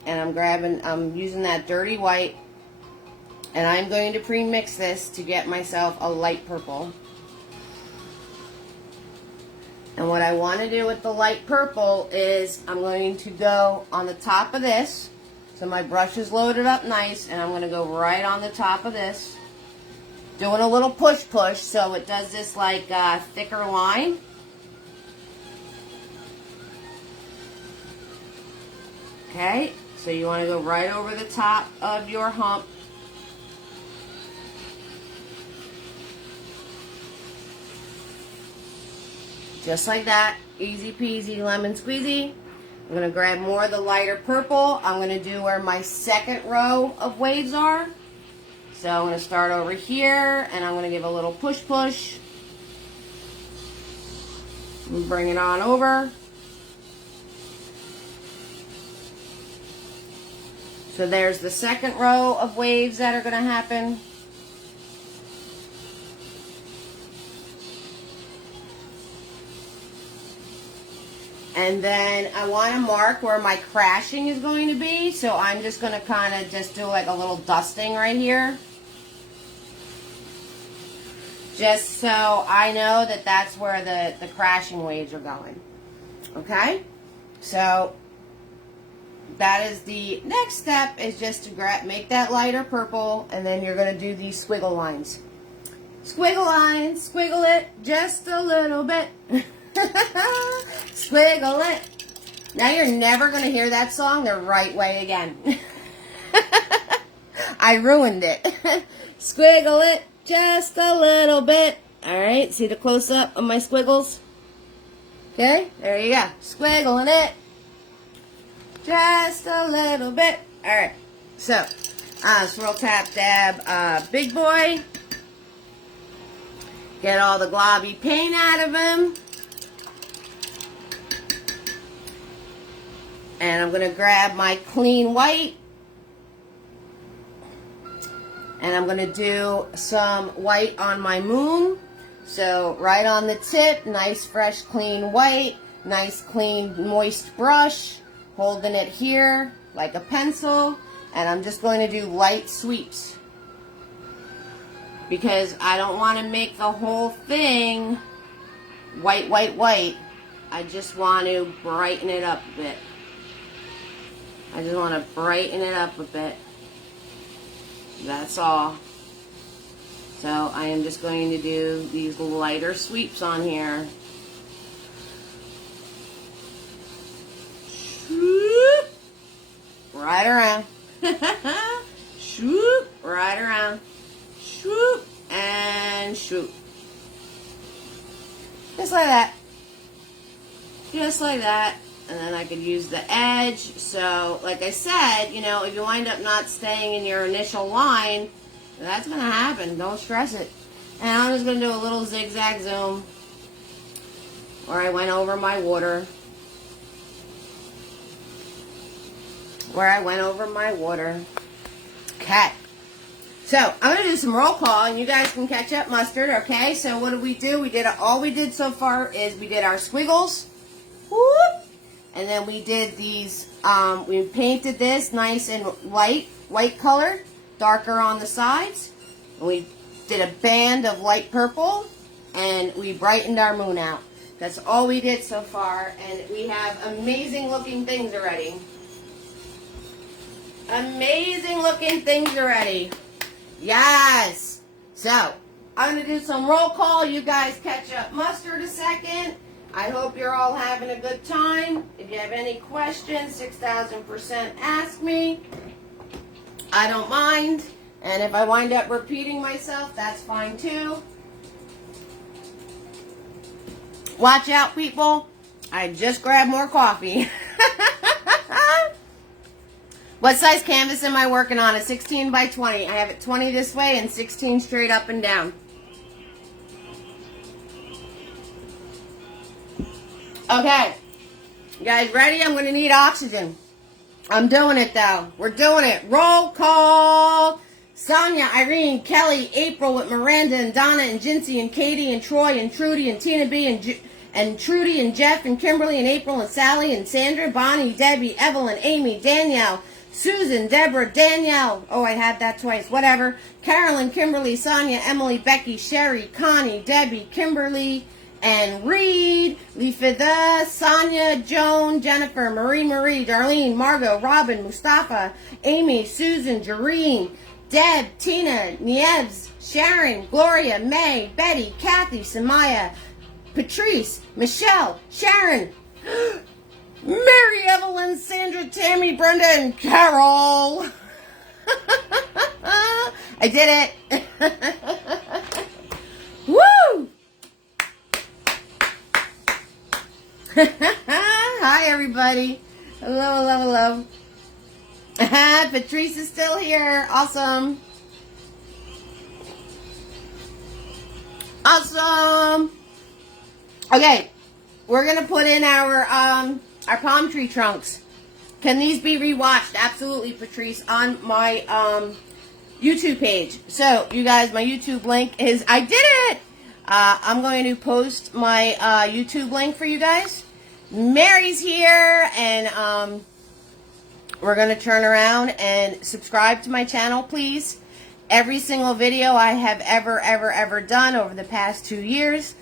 and I'm using that dirty white, and I'm going to pre-mix this to get myself a light purple. And what I want to do with the light purple is I'm going to go on the top of this. So my brush is loaded up nice, and I'm going to go right on the top of this, doing a little push so it does this like thicker line. Okay, so you want to go right over the top of your hump. Just like that, easy peasy lemon squeezy. I'm going to grab more of the lighter purple. I'm going to do where my second row of waves are. So I'm going to start over here, and I'm going to give a little push. And bring it on over. So there's the second row of waves that are going to happen. And then I want to mark where my crashing is going to be. So I'm just going to kind of just do like a little dusting right here. just so I know that that's where the crashing waves are going. Okay? So that is the next step, is just to make that lighter purple, and then you're going to do these squiggle lines. Squiggle lines, squiggle it just a little bit. Squiggle it. Now you're never going to hear that song the right way again. I ruined it. Squiggle it just a little bit. Alright, see the close-up of my squiggles? Okay, there you go. Squiggling it just a little bit. Alright, so, swirl, tap, dab, big boy. Get all the globby paint out of him. And I'm going to grab my clean white. And I'm going to do some white on my moon. So right on the tip, nice fresh clean white. Nice clean moist brush. Holding it here like a pencil. And I'm just going to do light sweeps, because I don't want to make the whole thing white, white, white. I just want to brighten it up a bit. I just want to brighten it up a bit. That's all. So I am just going to do these lighter sweeps on here. Shoop. Right around. Shoop. Right around. Swoop and swoop. Just like that. Just like that. And then I could use the edge. So, like I said, you know, if you wind up not staying in your initial line, that's going to happen. Don't stress it. And I'm just going to do a little zigzag zoom where I went over my water. Okay. So, I'm going to do some roll call, and you guys can catch up mustard, okay? So, what did we do? All we did so far is we did our squiggles. Whoop. And then we did these, we painted this nice and light color, darker on the sides. And we did a band of light purple, and we brightened our moon out. That's all we did so far, and we have amazing looking things already. Amazing looking things already. Yes. So, I'm going to do some roll call. You guys catch up mustard a second. I hope you're all having a good time. If you have any questions, 6,000% ask me. I don't mind. And if I wind up repeating myself, that's fine too. Watch out, people. I just grabbed more coffee. What size canvas am I working on? A 16 by 20. I have it 20 this way and 16 straight up and down. Okay. You guys ready? I'm going to need oxygen. I'm doing it, though. We're doing it. Roll call. Sonia, Irene, Kelly, April with Miranda and Donna and Jincy and Katie and Troy and Trudy and Tina B and Trudy and Jeff and Kimberly and April and Sally and Sandra, Bonnie, Debbie, Evelyn, Amy, Danielle, Susan, Deborah, Danielle. Oh, I had that twice. Whatever. Carolyn, Kimberly, Sonia, Emily, Becky, Sherry, Connie, Debbie, Kimberly, and Reed, Lifida, Sonia, Joan, Jennifer, Marie, Darlene, Margot, Robin, Mustafa, Amy, Susan, Jareen, Deb, Tina, Nieves, Sharon, Gloria, May, Betty, Kathy, Samaya, Patrice, Michelle, Sharon, Mary, Evelyn, Sandra, Tammy, Brenda, and Carol. I did it. Woo! Hi, everybody. Hello. Patrice is still here. Awesome. Okay, we're gonna put in our palm tree trunks. Can these be rewatched? Absolutely, Patrice, on my YouTube page. So, you guys, my YouTube link is, I did it! I'm going to post my YouTube link for you guys. Mary's here, and we're going to turn around and subscribe to my channel, please. every single video I have ever done over the past 2 years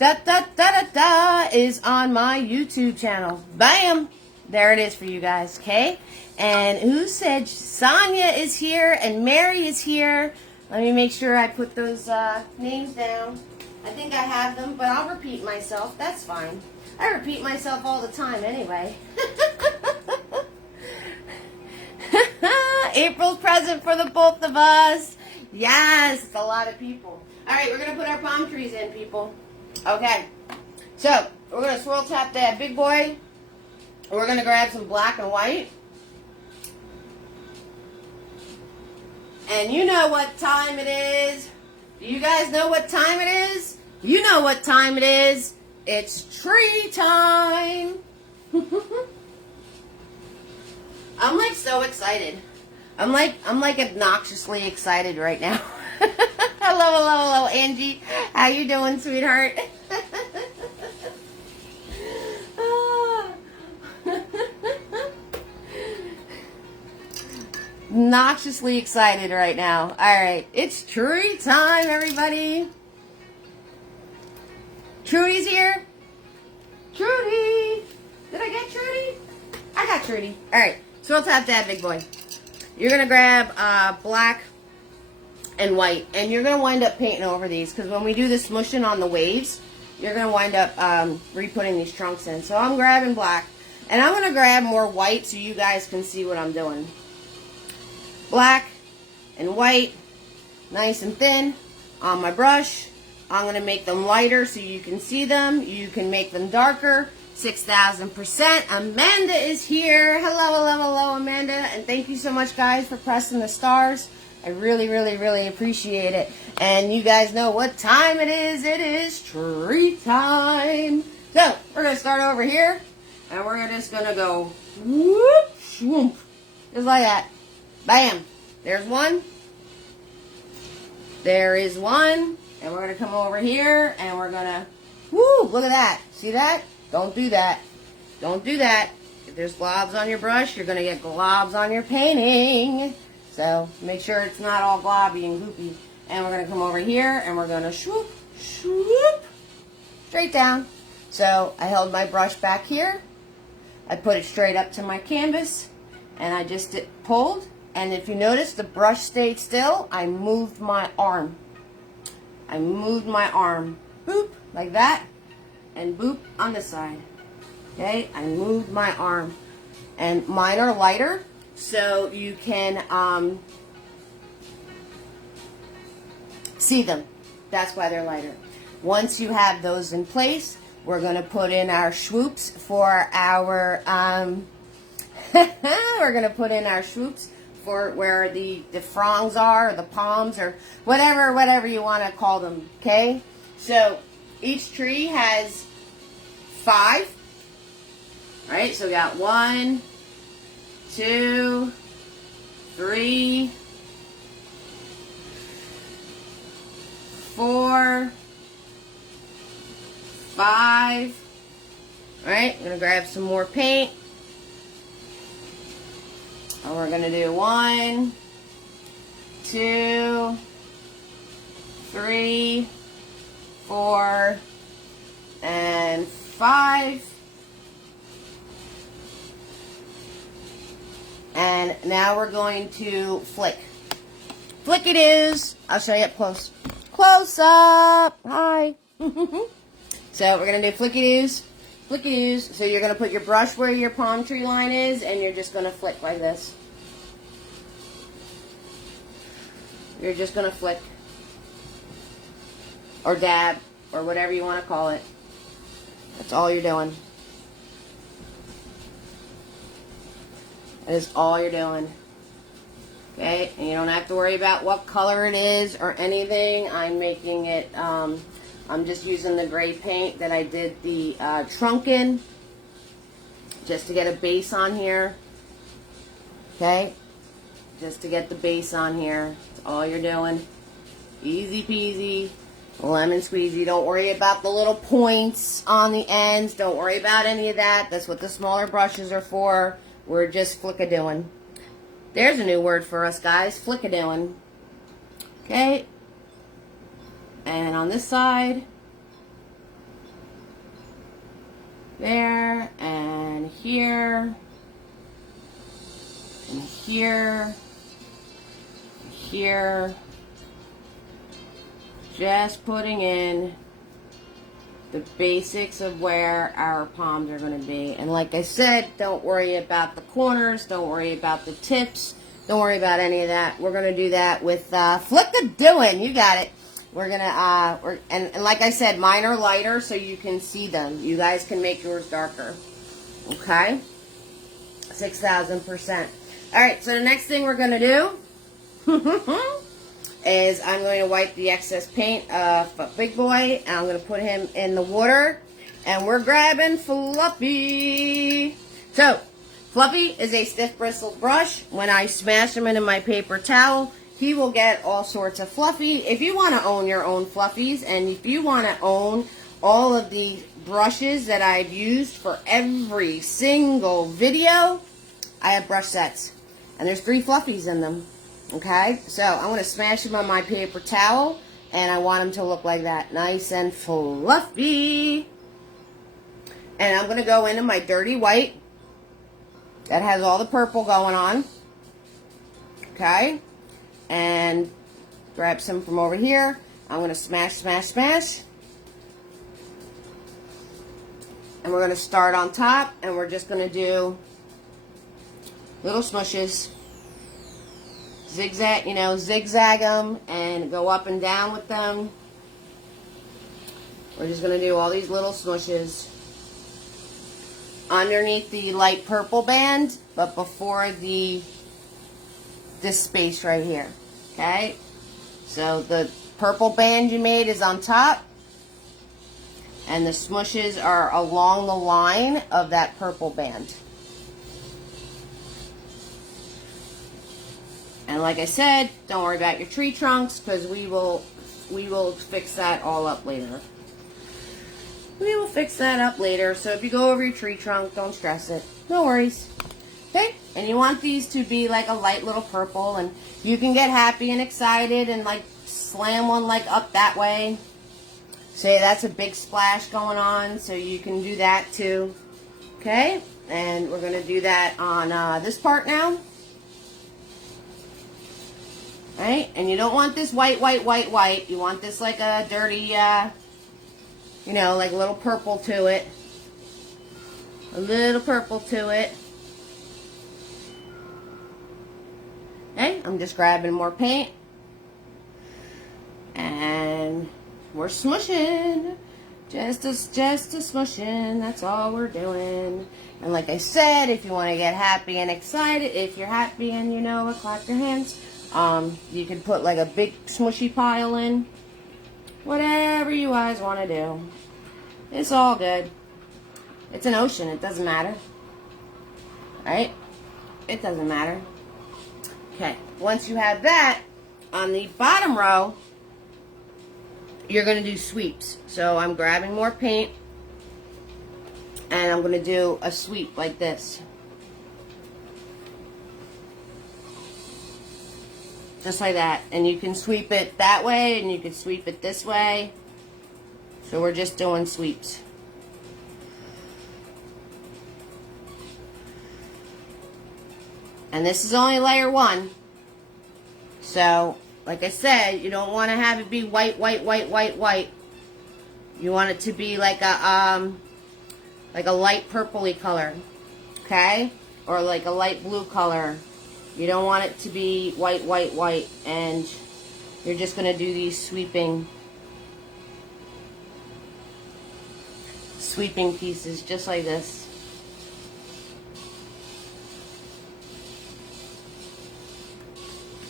is on my YouTube channel. Bam! There it is for you guys, okay? And who said Sonia is here and Mary is here? Let me make sure I put those names down. I think I have them, but I'll repeat myself. That's fine. I repeat myself all the time anyway. April's present for the both of us. Yes, it's a lot of people. All right, we're going to put our palm trees in, people. Okay, so we're going to swirl tap that big boy. We're going to grab some black and white. And you know what time it is. Do you guys know what time it is? You know what time it is. It's tree time. I'm like so excited. I'm like obnoxiously excited right now. Hello, Angie. How you doing, sweetheart? Obnoxiously excited right now. All right, it's tree time, everybody. Trudy's here. Trudy. Did I get Trudy? I got Trudy. All right, so let's have that big boy. You're going to grab black and white, and you're going to wind up painting over these, because when we do the smushing on the waves, you're going to wind up re-putting these trunks in. So I'm grabbing black, and I'm going to grab more white so you guys can see what I'm doing. Black and white, nice and thin on my brush. I'm going to make them lighter so you can see them. You can make them darker. 6,000%. Amanda is here. Hello, Amanda. And thank you so much, guys, for pressing the stars. I really appreciate it. And you guys know what time it is. It is tree time. So, we're going to start over here. And we're just going to go whoop, swoop. Just like that. Bam. There's one. There is one. And we're going to come over here. And we're going to, woo, look at that. See that? Don't do that. Don't do that. If there's globs on your brush, you're going to get globs on your painting. So make sure it's not all globby and goopy. And we're going to come over here and we're going to swoop, swoop, straight down. So I held my brush back here. I put it straight up to my canvas. And I just pulled. And if you notice, the brush stayed still. I moved my arm. I moved my arm. Boop, like that. And boop on this side. Okay, I moved my arm. And mine are lighter, so you can see them. That's why they're lighter. Once you have those in place, we're going to put in our swoops for our, we're going to put in our swoops for where the fronds are, or the palms, or whatever you want to call them, okay? So, each tree has 5, right? So we got 1, 2, 3, 4, 5. All right, I'm gonna grab some more paint. And we're gonna do 1, 2, 3, 4, and 5. And now we're going to flick. Flick it is. I'll show you up close. Close up. Hi. So we're going to do flicky-doos. Flicky-doos. So you're going to put your brush where your palm tree line is, and you're just going to flick like this. You're just going to flick. Or dab. Or whatever you want to call it. That's all you're doing. That is all you're doing. Okay, and you don't have to worry about what color it is or anything. I'm making it, I'm just using the gray paint that I did the trunk in. Just to get a base on here. Okay, just to get the base on here. That's all you're doing. Easy peasy. Lemon squeezy. Don't worry about the little points on the ends. Don't worry about any of that. That's what the smaller brushes are for. We're just flickadoing. There's a new word for us, guys. Flickadoing. Okay. And on this side, there, and here, and here, here, just putting in the basics of where our palms are going to be. And like I said, don't worry about the corners, don't worry about the tips, don't worry about any of that. We're going to do that with Flip the Doing. You got it. We're going to, and like I said, mine are lighter so you can see them. You guys can make yours darker. Okay? 6,000%. All right, so the next thing we're going to do is I'm going to wipe the excess paint of Big Boy, and I'm going to put him in the water, and we're grabbing Fluffy. So, Fluffy is a stiff bristled brush. When I smash him into my paper towel, he will get all sorts of fluffy. If you want to own your own fluffies, and if you want to own all of the brushes that I've used for every single video, I have brush sets, and there's 3 fluffies in them. Okay, so I'm going to smash them on my paper towel, and I want them to look like that, nice and fluffy. And I'm going to go into my dirty white that has all the purple going on. Okay, and grab some from over here. I'm going to smash, smash, smash. And we're going to start on top, and we're just going to do little smushes. Zigzag, you know, zigzag them and go up and down with them. We're just going to do all these little smushes underneath the light purple band, but before this space right here. Okay? So the purple band you made is on top, and the smushes are along the line of that purple band. And like I said, don't worry about your tree trunks, because we will fix that all up later. We will fix that up later. So if you go over your tree trunk, don't stress it. No worries. Okay? And you want these to be like a light little purple, and you can get happy and excited and like slam one like up that way. Say that's a big splash going on, so you can do that too. Okay? And we're going to do that on this part now. Right? And you don't want this white, white, white, white. You want this like a dirty, you know, like a little purple to it. A little purple to it. Okay, I'm just grabbing more paint. And we're smushing. Just a smushing. That's all we're doing. And like I said, if you want to get happy and excited, if you're happy and you know it, clap your hands. You can put like a big smushy pile in. Whatever you guys want to do. It's all good. It's an ocean. It doesn't matter. Right? It doesn't matter. Okay. Once you have that, on the bottom row, you're going to do sweeps. So I'm grabbing more paint, and I'm going to do a sweep like this. Just like that. And you can sweep it that way, and you can sweep it this way. So we're just doing sweeps. And this is only layer 1. So, like I said, you don't want to have it be white, white, white, white, white. You want it to be like a light purpley color. Okay? Or like a light blue color. You don't want it to be white, white, white. And you're just going to do these sweeping pieces just like this.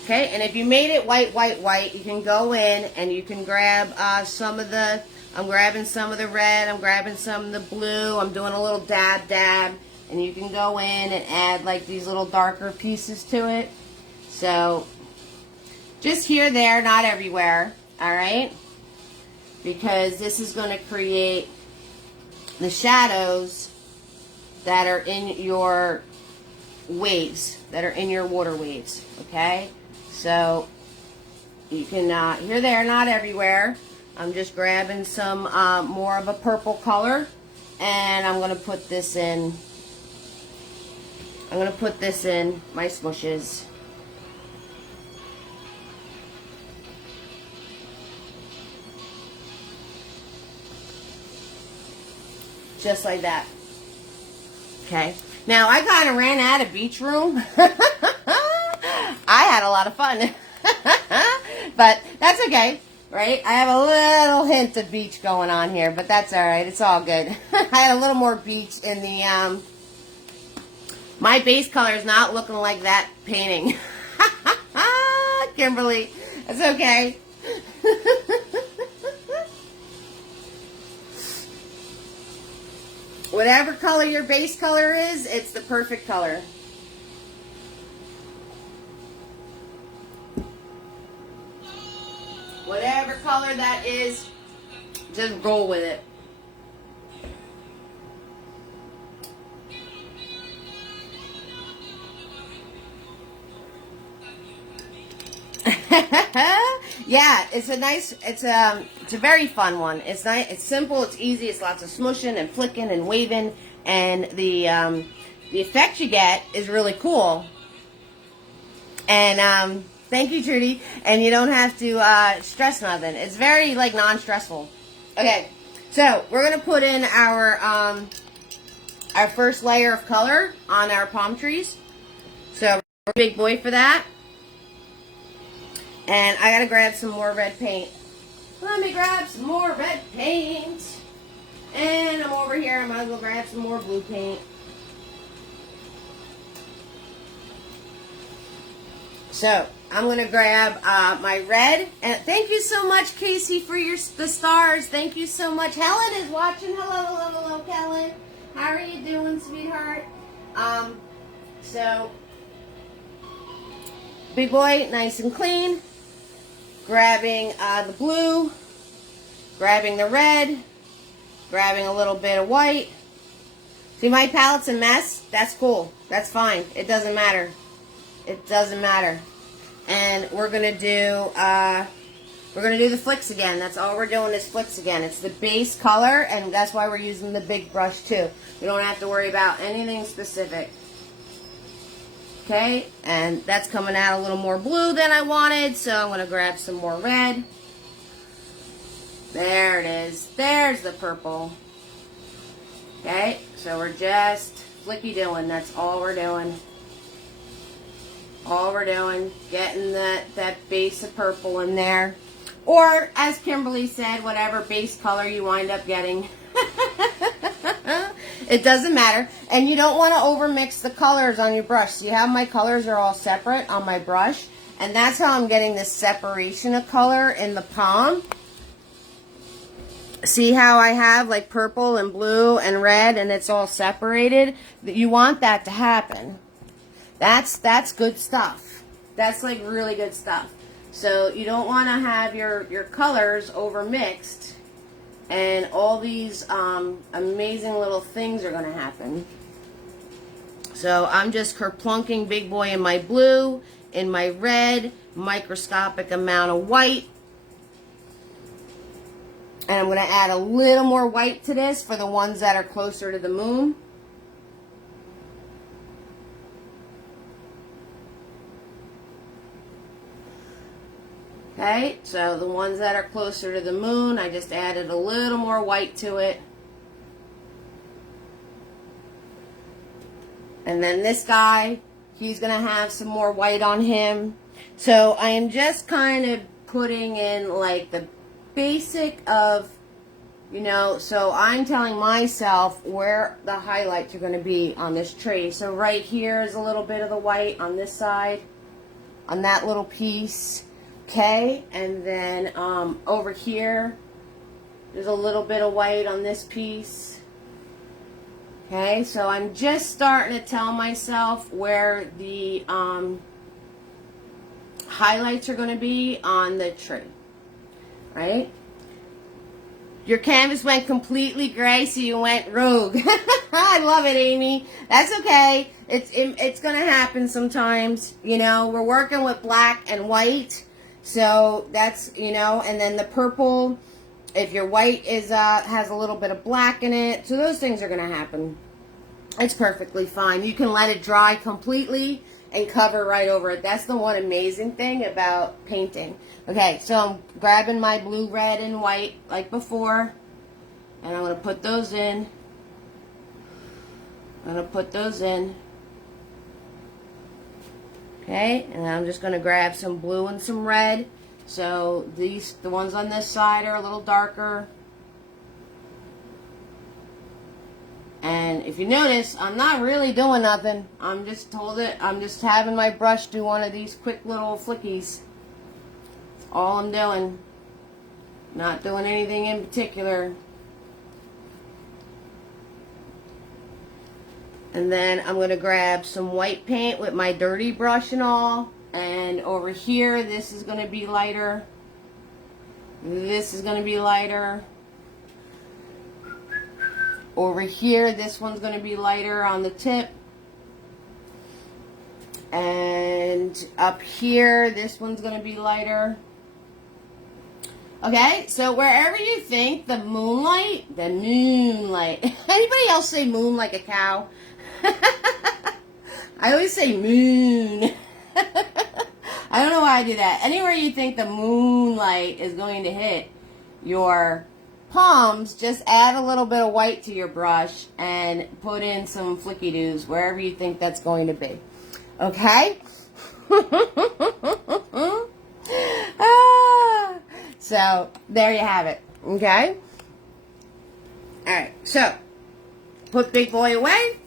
Okay, and if you made it white, white, white, you can go in and you can grab some of the, I'm grabbing some of the red, I'm grabbing some of the blue, I'm doing a little dab, dab, and you can go in and add like these little darker pieces to it. So, just here, there, not everywhere, alright? Because this is going to create the shadows that are in your waves, that are in your water waves, okay? So, You can, here, there, not everywhere. I'm just grabbing some more of a purple color, and I'm going to put this in. I'm going to put this in my smooshes. Just like that. Okay. Now, I kind of ran out of beach room. I had a lot of fun. But that's okay, right? I have a little hint of beach going on here, but that's all right. It's all good. I had a little more beach in the, my base color is not looking like that painting. Kimberly, that's okay. Whatever color your base color is, it's the perfect color. Whatever color that is, just roll with it. Yeah, it's a nice, it's a very fun one. It's nice, it's simple, it's easy, it's lots of smushing and flicking and waving, and the effect you get is really cool. And thank you, Trudy. And you don't have to stress nothing. It's very like non-stressful. Okay, so we're gonna put in our first layer of color on our palm trees. So we're a big boy for that. And I gotta grab some more red paint. Let me grab some more red paint. And I'm over here, I might as well grab some more blue paint. So, I'm gonna grab my red. And thank you so much, Casey, for the stars. Thank you so much. Helen is watching. Hello, hello, hello, Helen. How are you doing, sweetheart? So, big boy, nice and clean. Grabbing the blue, grabbing the red, grabbing a little bit of white. See, my palette's a mess. That's cool. That's fine. It doesn't matter. It doesn't matter. And we're gonna do the flicks again. That's all we're doing is flicks again. It's the base color, and that's why we're using the big brush too. We don't have to worry about anything specific. Okay, and that's coming out a little more blue than I wanted, so I'm going to grab some more red. There it is. There's the purple. Okay, so we're just flicky doing. That's all we're doing. All we're doing, getting that base of purple in there. Or, as Kimberly said, whatever base color you wind up getting. It doesn't matter. And you don't want to overmix the colors on your brush. See how my colors are all separate on my brush? And that's how I'm getting this separation of color in the palm. See how I have like purple and blue and red and it's all separated? You want that to happen. That's good stuff. That's like really good stuff. So you don't want to have your colors overmixed. And all these amazing little things are going to happen. So I'm just kerplunking big boy in my blue, in my red, microscopic amount of white. And I'm going to add a little more white to this for the ones that are closer to the moon. Okay, so the ones that are closer to the moon, I just added a little more white to it. And then this guy, he's going to have some more white on him. So I am just kind of putting in like the basic of, you know, so I'm telling myself where the highlights are going to be on this tree. So right here is a little bit of the white on this side, on that little piece. Okay, and then over here, there's a little bit of white on this piece. Okay, so I'm just starting to tell myself where the highlights are going to be on the tree, right? Your canvas went completely gray, so you went rogue. I love it, Amy. That's okay. It's going to happen sometimes. You know, we're working with black and white. So that's, you know, and then the purple, if your white is has a little bit of black in it, so those things are going to happen. It's perfectly fine. You can let it dry completely and cover right over it. That's the one amazing thing about painting. Okay, so I'm grabbing my blue, red, and white like before, and I'm going to put those in. I'm going to put those in. Okay, and I'm just going to grab some blue and some red. So the ones on this side are a little darker. And if you notice, I'm not really doing nothing. I'm just having my brush do one of these quick little flickies. That's all I'm doing. Not doing anything in particular. And then I'm going to grab some white paint with my dirty brush and all. And over here, this is going to be lighter. This is going to be lighter. Over here, this one's going to be lighter on the tip. And up here, this one's going to be lighter. Okay, so wherever you think the moonlight. Anybody else say moon like a cow? I always say moon. I don't know why I do that. Anywhere you think the moonlight is going to hit your palms, just add a little bit of white to your brush and put in some flicky doos wherever you think that's going to be. Okay? So, there you have it. Okay? Alright, so, put Big Boy away.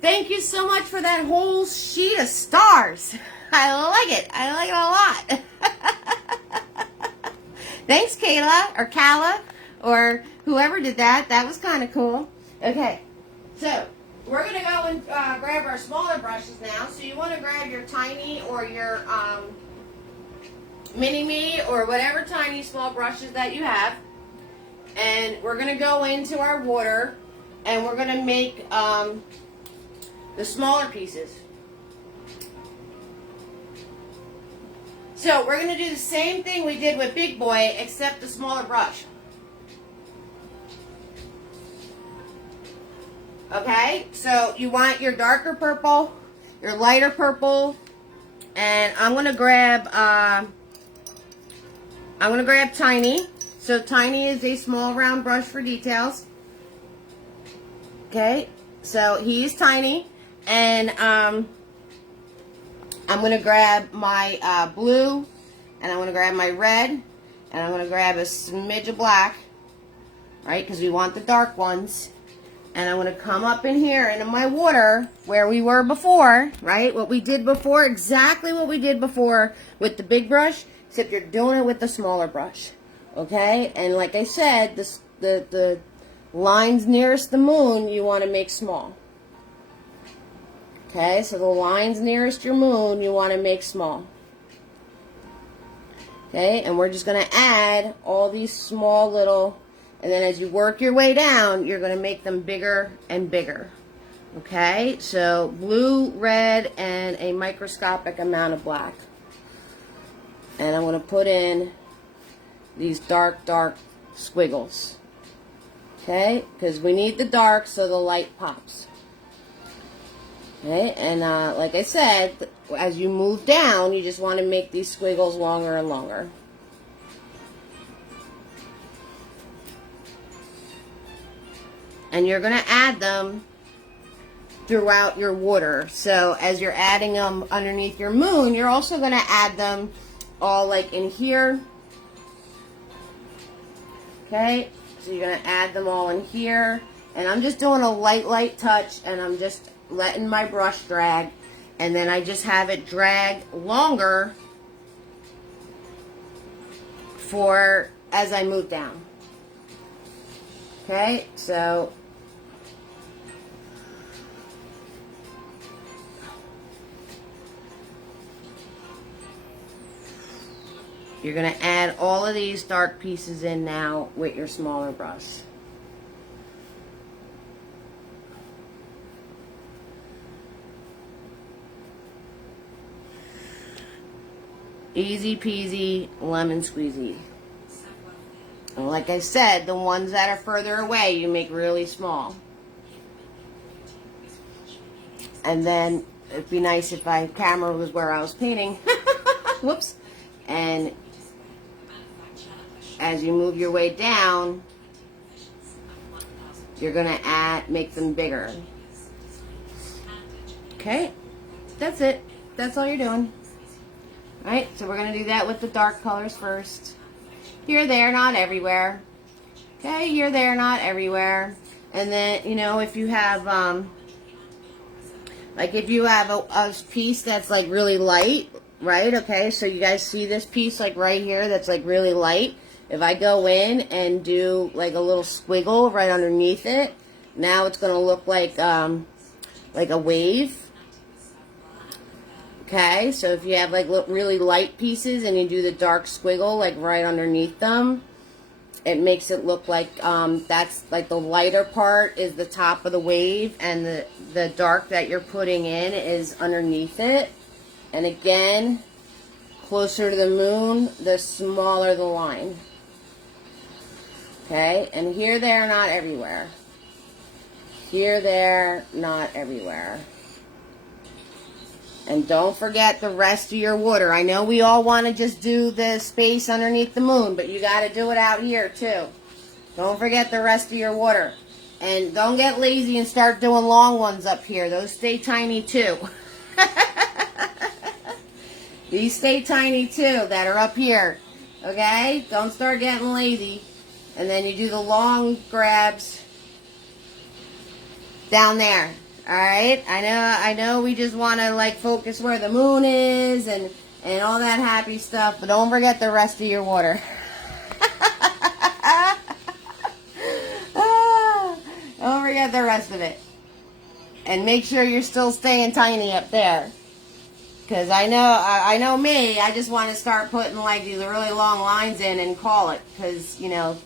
Thank you so much for that whole sheet of stars. I like it. I like it a lot. Thanks, Kayla, or Kala, or whoever did that. That was kind of cool. Okay, so we're going to go and grab our smaller brushes now. So you want to grab your tiny or your mini-me or whatever tiny small brushes that you have. And we're going to go into our water and we're going to make the smaller pieces. So we're going to do the same thing we did with Big Boy, except the smaller brush. Okay, so you want your darker purple, your lighter purple, and I'm going to grab Tiny. So Tiny is a small round brush for details. Okay, so he's Tiny. And I'm going to grab my blue, and I'm going to grab my red, and I'm going to grab a smidge of black, right, because we want the dark ones. And I'm going to come up in here into my water where we were before, right, what we did before, exactly what we did before with the big brush, except you're doing it with the smaller brush, okay? And like I said, the lines nearest the moon you want to make small. Okay, so the lines nearest your moon you want to make small. Okay, and we're just going to add all these small little, and then as you work your way down, you're going to make them bigger and bigger. Okay, so blue, red, and a microscopic amount of black. And I'm going to put in these dark, dark squiggles. Okay, because we need the dark so the light pops. Okay, and like I said, as you move down, you just want to make these squiggles longer and longer. And you're going to add them throughout your water. So as you're adding them underneath your moon, you're also going to add them all like in here. Okay, so you're going to add them all in here. And I'm just doing a light touch, and I'm just letting my brush drag, and then I just have it drag longer for as I move down. Okay, so you're going to add all of these dark pieces in now with your smaller brush. Easy peasy, lemon squeezy. And like I said, the ones that are further away, you make really small. And then it'd be nice if my camera was where I was painting. Whoops. And as you move your way down, you're going to make them bigger. Okay, that's it. That's all you're doing. Alright, so we're going to do that with the dark colors first. Here, there, not everywhere. Okay, here, there, not everywhere. And then, you know, if you have, like if you have a piece that's like really light, right? Okay, so you guys see this piece like right here that's like really light. If I go in and do like a little squiggle right underneath it, now it's going to look like a wave. Okay, so if you have like really light pieces and you do the dark squiggle like right underneath them, it makes it look like that's like the lighter part is the top of the wave and the dark that you're putting in is underneath it. And again, closer to the moon, the smaller the line. Okay, and here, there, not everywhere. Here, there, not everywhere. And don't forget the rest of your water. I know we all want to just do the space underneath the moon, but you got to do it out here too. Don't forget the rest of your water. And don't get lazy and start doing long ones up here. Those stay tiny too. These stay tiny too that are up here. Okay? Don't start getting lazy. And then you do the long grabs down there. Alright, I know we just want to like focus where the moon is and all that happy stuff, but don't forget the rest of your water. Don't forget the rest of it. And make sure you're still staying tiny up there. Because I know me, I just want to start putting like these really long lines in and call it. Because, you know,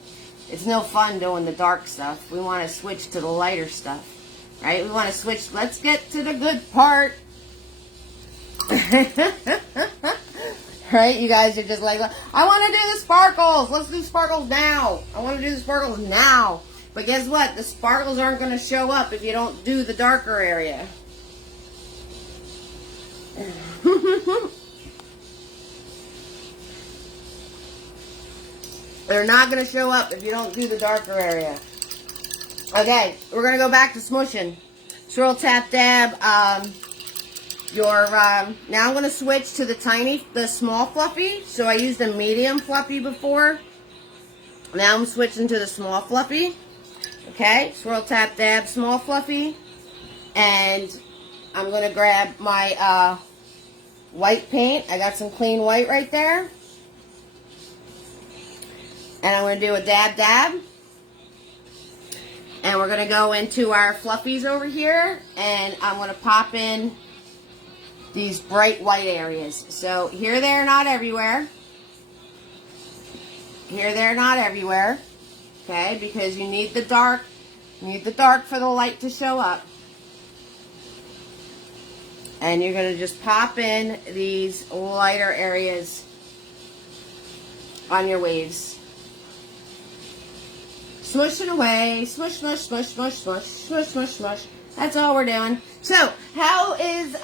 it's no fun doing the dark stuff. We want to switch to the lighter stuff. Right? We want to switch. Let's get to the good part. Right? You guys are just like, I want to do the sparkles. Let's do sparkles now. I want to do the sparkles now. But guess what? The sparkles aren't going to show up if you don't do the darker area. They're not going to show up if you don't do the darker area. Okay, we're going to go back to smushing. Swirl, tap, dab. Now I'm going to switch to the small fluffy. So I used a medium fluffy before. Now I'm switching to the small fluffy. Okay, swirl, tap, dab, small fluffy. And I'm going to grab my white paint. I got some clean white right there. And I'm going to do a dab, dab. And we're going to go into our fluffies over here, and I'm going to pop in these bright white areas. So here, there, not everywhere. Here, there, not everywhere. Okay, because you need the dark. You need the dark for the light to show up. And you're going to just pop in these lighter areas on your waves. Smush it away. Smush, smush, smush, smush, smush, smush, smush, smush. That's all we're doing. So, how is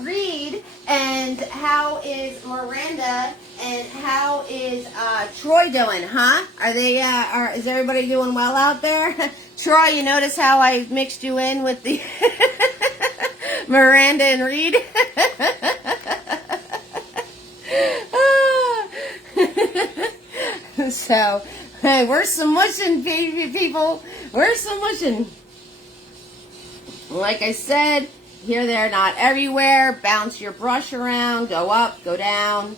Reed, and how is Miranda, and how is Troy doing, huh? Are they, is everybody doing well out there? Troy, you notice how I mixed you in with the Miranda and Reed? So, hey, we're smushing, baby people. We're smushing. Like I said, here, there, not everywhere. Bounce your brush around. Go up, go down.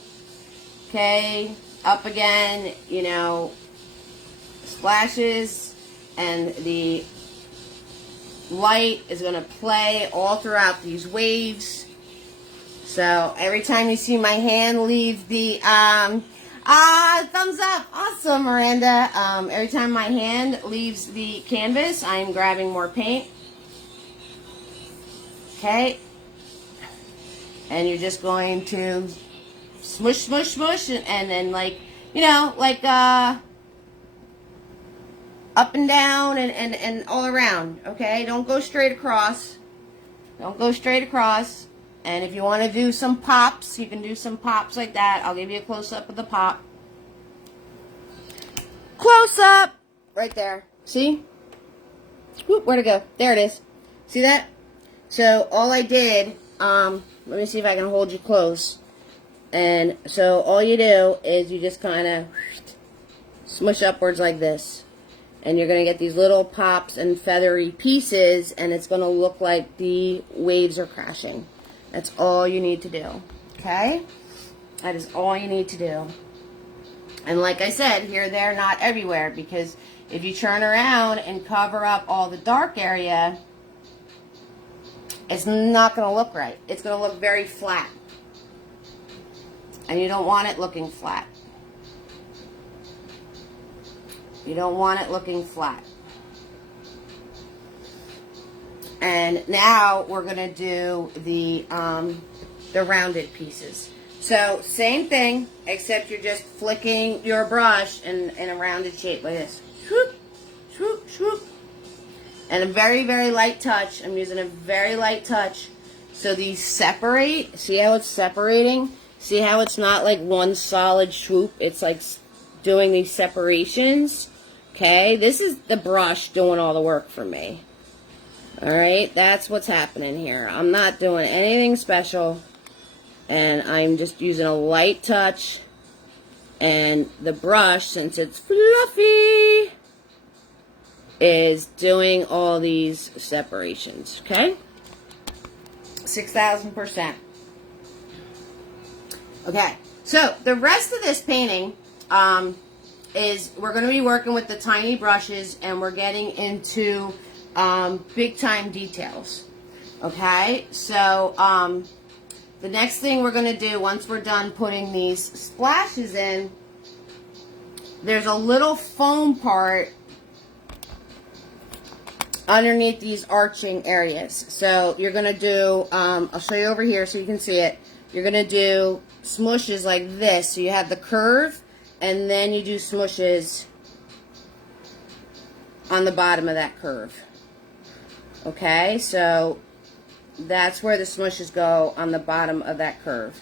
Okay, up again. You know, splashes, and the light is going to play all throughout these waves. So every time you see my hand leave the thumbs up. Awesome, Miranda. Every time my hand leaves the canvas, I'm grabbing more paint. Okay. And you're just going to smush, smush, smush, and then like, you know, like up and down and all around, okay? Don't go straight across. Don't go straight across. And if you want to do some pops, you can do some pops like that. I'll give you a close-up of the pop. Close-up! Right there. See? Whoop, where'd it go? There it is. See that? So, all I did, let me see if I can hold you close. And so, all you do is you just kind of smush upwards like this. And you're going to get these little pops and feathery pieces, and it's going to look like the waves are crashing. That's all you need to do. Okay? That is all you need to do. And like I said, here, there, not everywhere, because if you turn around and cover up all the dark area, it's not going to look right. It's going to look very flat. And you don't want it looking flat. You don't want it looking flat. And now we're going to do the rounded pieces. So same thing, except you're just flicking your brush in a rounded shape like this. Swoop, swoop, swoop. And a very, very light touch. I'm using a very light touch. So these separate. See how it's separating? See how it's not like one solid swoop? It's like doing these separations. Okay, this is the brush doing all the work for me. Alright, that's what's happening here. I'm not doing anything special. And I'm just using a light touch. And the brush, since it's fluffy, is doing all these separations. Okay? 6,000%. Okay, so the rest of this painting, is we're going to be working with the tiny brushes, and we're getting into big time details. Okay, so the next thing we're going to do once we're done putting these splashes in, there's a little foam part underneath these arching areas. So you're going to do, I'll show you over here so you can see it. You're going to do smooshes like this. So you have the curve, and then you do smooshes on the bottom of that curve. Okay, so that's where the smooshes go, on the bottom of that curve.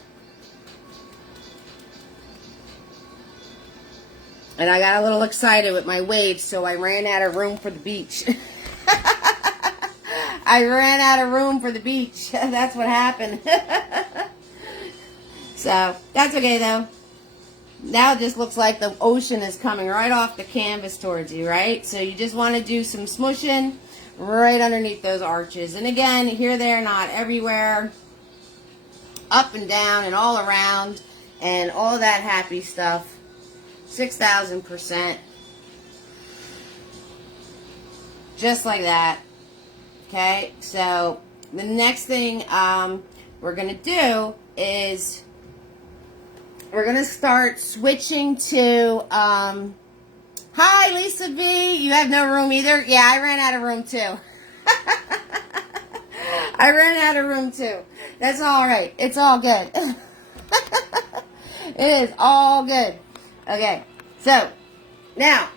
And I got a little excited with my waves, so I ran out of room for the beach. I ran out of room for the beach. That's what happened. So, that's okay though. Now it just looks like the ocean is coming right off the canvas towards you, right? So you just want to do some smushing right underneath those arches. And again, here, there, not everywhere. Up and down and all around. And all that happy stuff. 6,000%. Just like that. Okay, so the next thing we're going to do is we're going to start switching to, hi, Lisa V. You have no room either? Yeah, I ran out of room too. I ran out of room too. That's all right. It's all good. It is all good. Okay, so now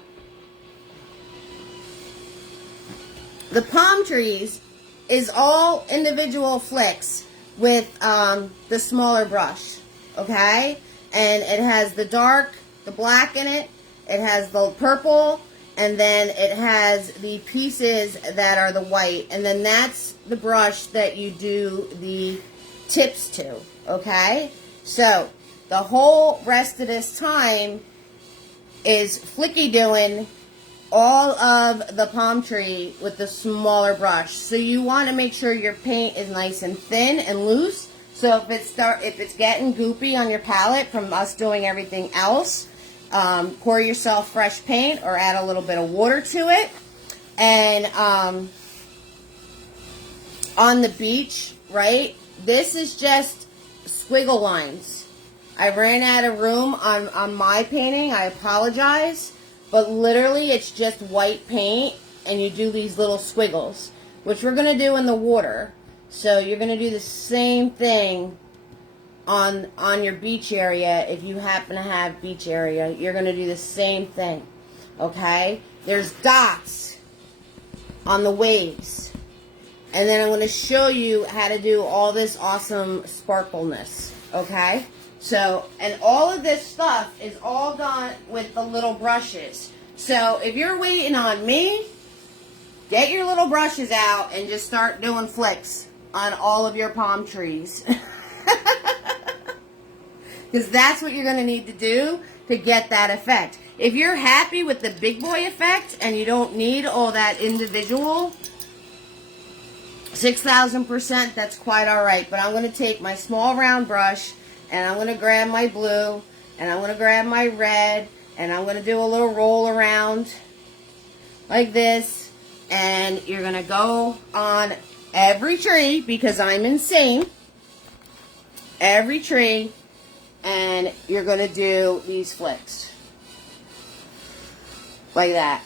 the palm trees is all individual flicks with the smaller brush, okay? And it has the dark, the black in it, it has the purple, and then it has the pieces that are the white, and then that's the brush that you do the tips to, okay? So, the whole rest of this time is flicky doing all of the palm tree with the smaller brush. So you want to make sure your paint is nice and thin and loose. So if it's getting goopy on your palette from us doing everything else, pour yourself fresh paint or add a little bit of water to it. And on the beach, right, this is just squiggle lines. I ran out of room on my painting. I apologize. But literally, it's just white paint, and you do these little squiggles, which we're going to do in the water. So you're going to do the same thing on your beach area, if you happen to have beach area, you're going to do the same thing. Okay? There's dots on the waves. And then I'm going to show you how to do all this awesome sparkleness. Okay? So, and all of this stuff is all done with the little brushes. So, if you're waiting on me, get your little brushes out and just start doing flicks on all of your palm trees. Because that's what you're going to need to do to get that effect. If you're happy with the big boy effect and you don't need all that individual 6,000%, that's quite alright. But I'm going to take my small round brush and I'm going to grab my blue and I'm going to grab my red and I'm going to do a little roll around like this. And you're going to go on every tree, because I'm insane, every tree, and you're going to do these flicks like that.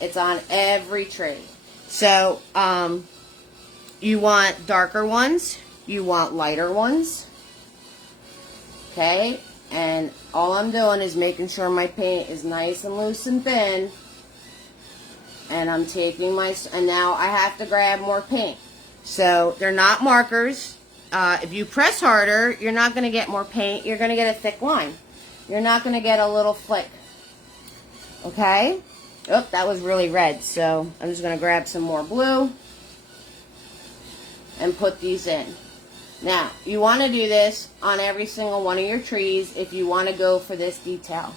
It's on every tree. So you want darker ones, you want lighter ones, okay? And all I'm doing is making sure my paint is nice and loose and thin. And I'm taking my, and now I have to grab more paint. So they're not markers. If you press harder, you're not going to get more paint. You're going to get a thick line. You're not going to get a little flick. Okay? Oh, that was really red. So I'm just going to grab some more blue and put these in. Now, you want to do this on every single one of your trees if you want to go for this detail.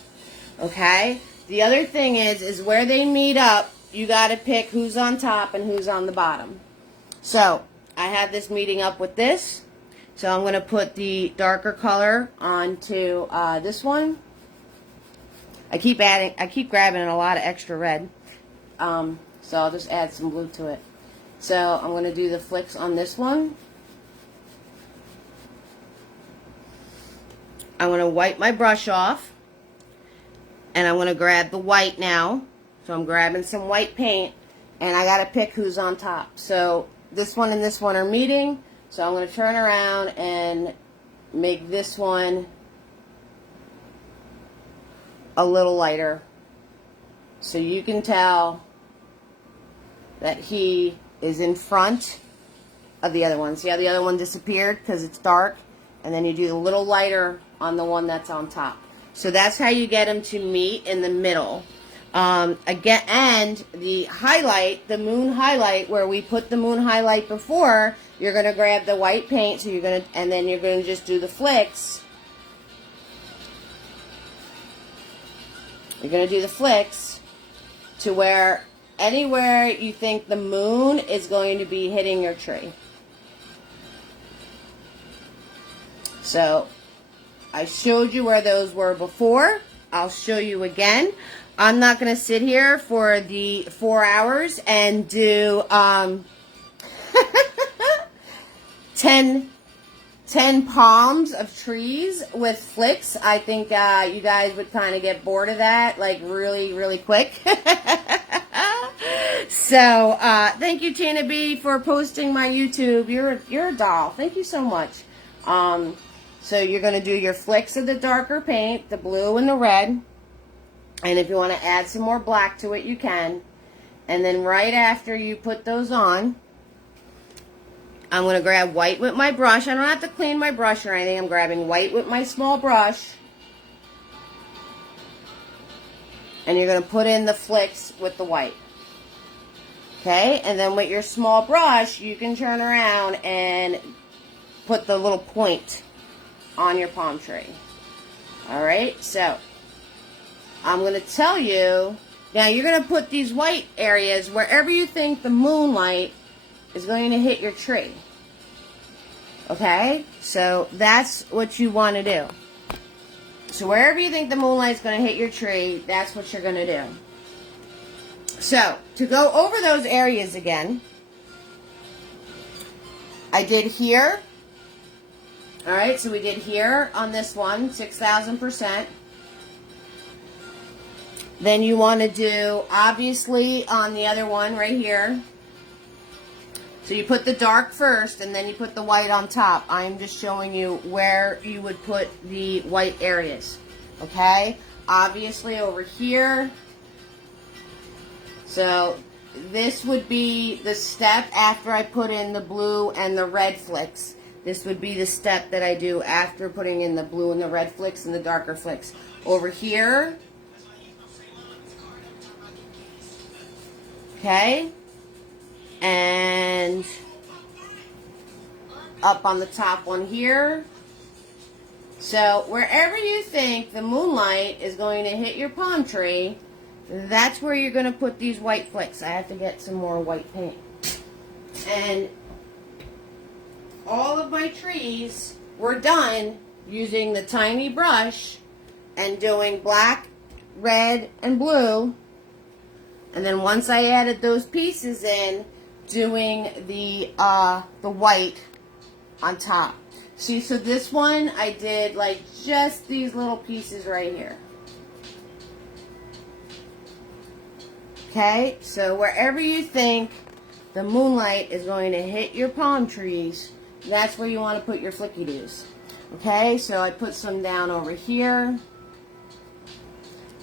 Okay? The other thing is where they meet up, you got to pick who's on top and who's on the bottom. So, I have this meeting up with this. So, I'm going to put the darker color onto this one. I keep grabbing a lot of extra red. So, I'll just add some blue to it. So, I'm going to do the flicks on this one. I'm going to wipe my brush off. And I'm going to grab the white now. So I'm grabbing some white paint. And I got to pick who's on top. So this one and this one are meeting. So I'm going to turn around and make this one a little lighter. So you can tell that he is in front of the other one. See how the other one disappeared because it's dark? And then you do the little lighter on the one that's on top. So that's how you get them to meet in the middle. Again, and the highlight, the moon highlight, where we put the moon highlight before, you're going to grab the white paint, so you're going to, and then you're going to just do the flicks. You're going to do the flicks to where anywhere you think the moon is going to be hitting your tree. So I showed you where those were before. I'll show you again. I'm not going to sit here for the 4 hours and do 10 palms of trees with flicks. I think you guys would kind of get bored of that, like really, really quick. So thank you, Tina B, for posting my YouTube. You're a doll. Thank you so much. So you're going to do your flicks of the darker paint, the blue and the red. And if you want to add some more black to it, you can. And then right after you put those on, I'm going to grab white with my brush. I don't have to clean my brush or anything. I'm grabbing white with my small brush. And you're going to put in the flicks with the white. Okay? And then with your small brush, you can turn around and put the little point on your palm tree. Alright, so I'm going to tell you, now you're going to put these white areas wherever you think the moonlight is going to hit your tree. Okay, so that's what you want to do. So wherever you think the moonlight's going to hit your tree, that's what you're going to do. So, to go over those areas again, I did here. Alright, so we did here on this one, 6,000%. Then you want to do, obviously, on the other one right here, So you put the dark first, and then you put the white on top. I'm just showing you where you would put the white areas, okay? Obviously over here. So this would be the step after I put in the blue and the red flicks. This would be the step that I do after putting in the blue and the red flicks and the darker flicks. Over here. Okay. And up on the top one here. So wherever you think the moonlight is going to hit your palm tree, that's where you're going to put these white flicks. I have to get some more white paint. And all of my trees were done using the tiny brush and doing black, red, and blue. And then once I added those pieces in, doing the white on top. See, so this one I did like just these little pieces right here. Okay, so wherever you think the moonlight is going to hit your palm trees, that's where you want to put your flicky doos. Okay, so I put some down over here.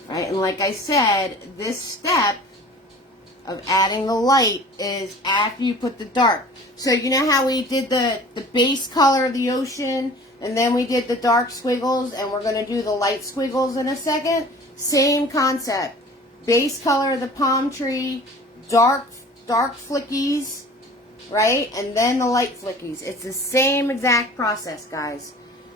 Right, and like I said, this step of adding the light is after you put the dark. So you know how we did the base color of the ocean, and then we did the dark squiggles, and we're going to do the light squiggles in a second? Same concept. Base color of the palm tree, dark flickies, right? And then the light flickies. It's the same exact process, guys.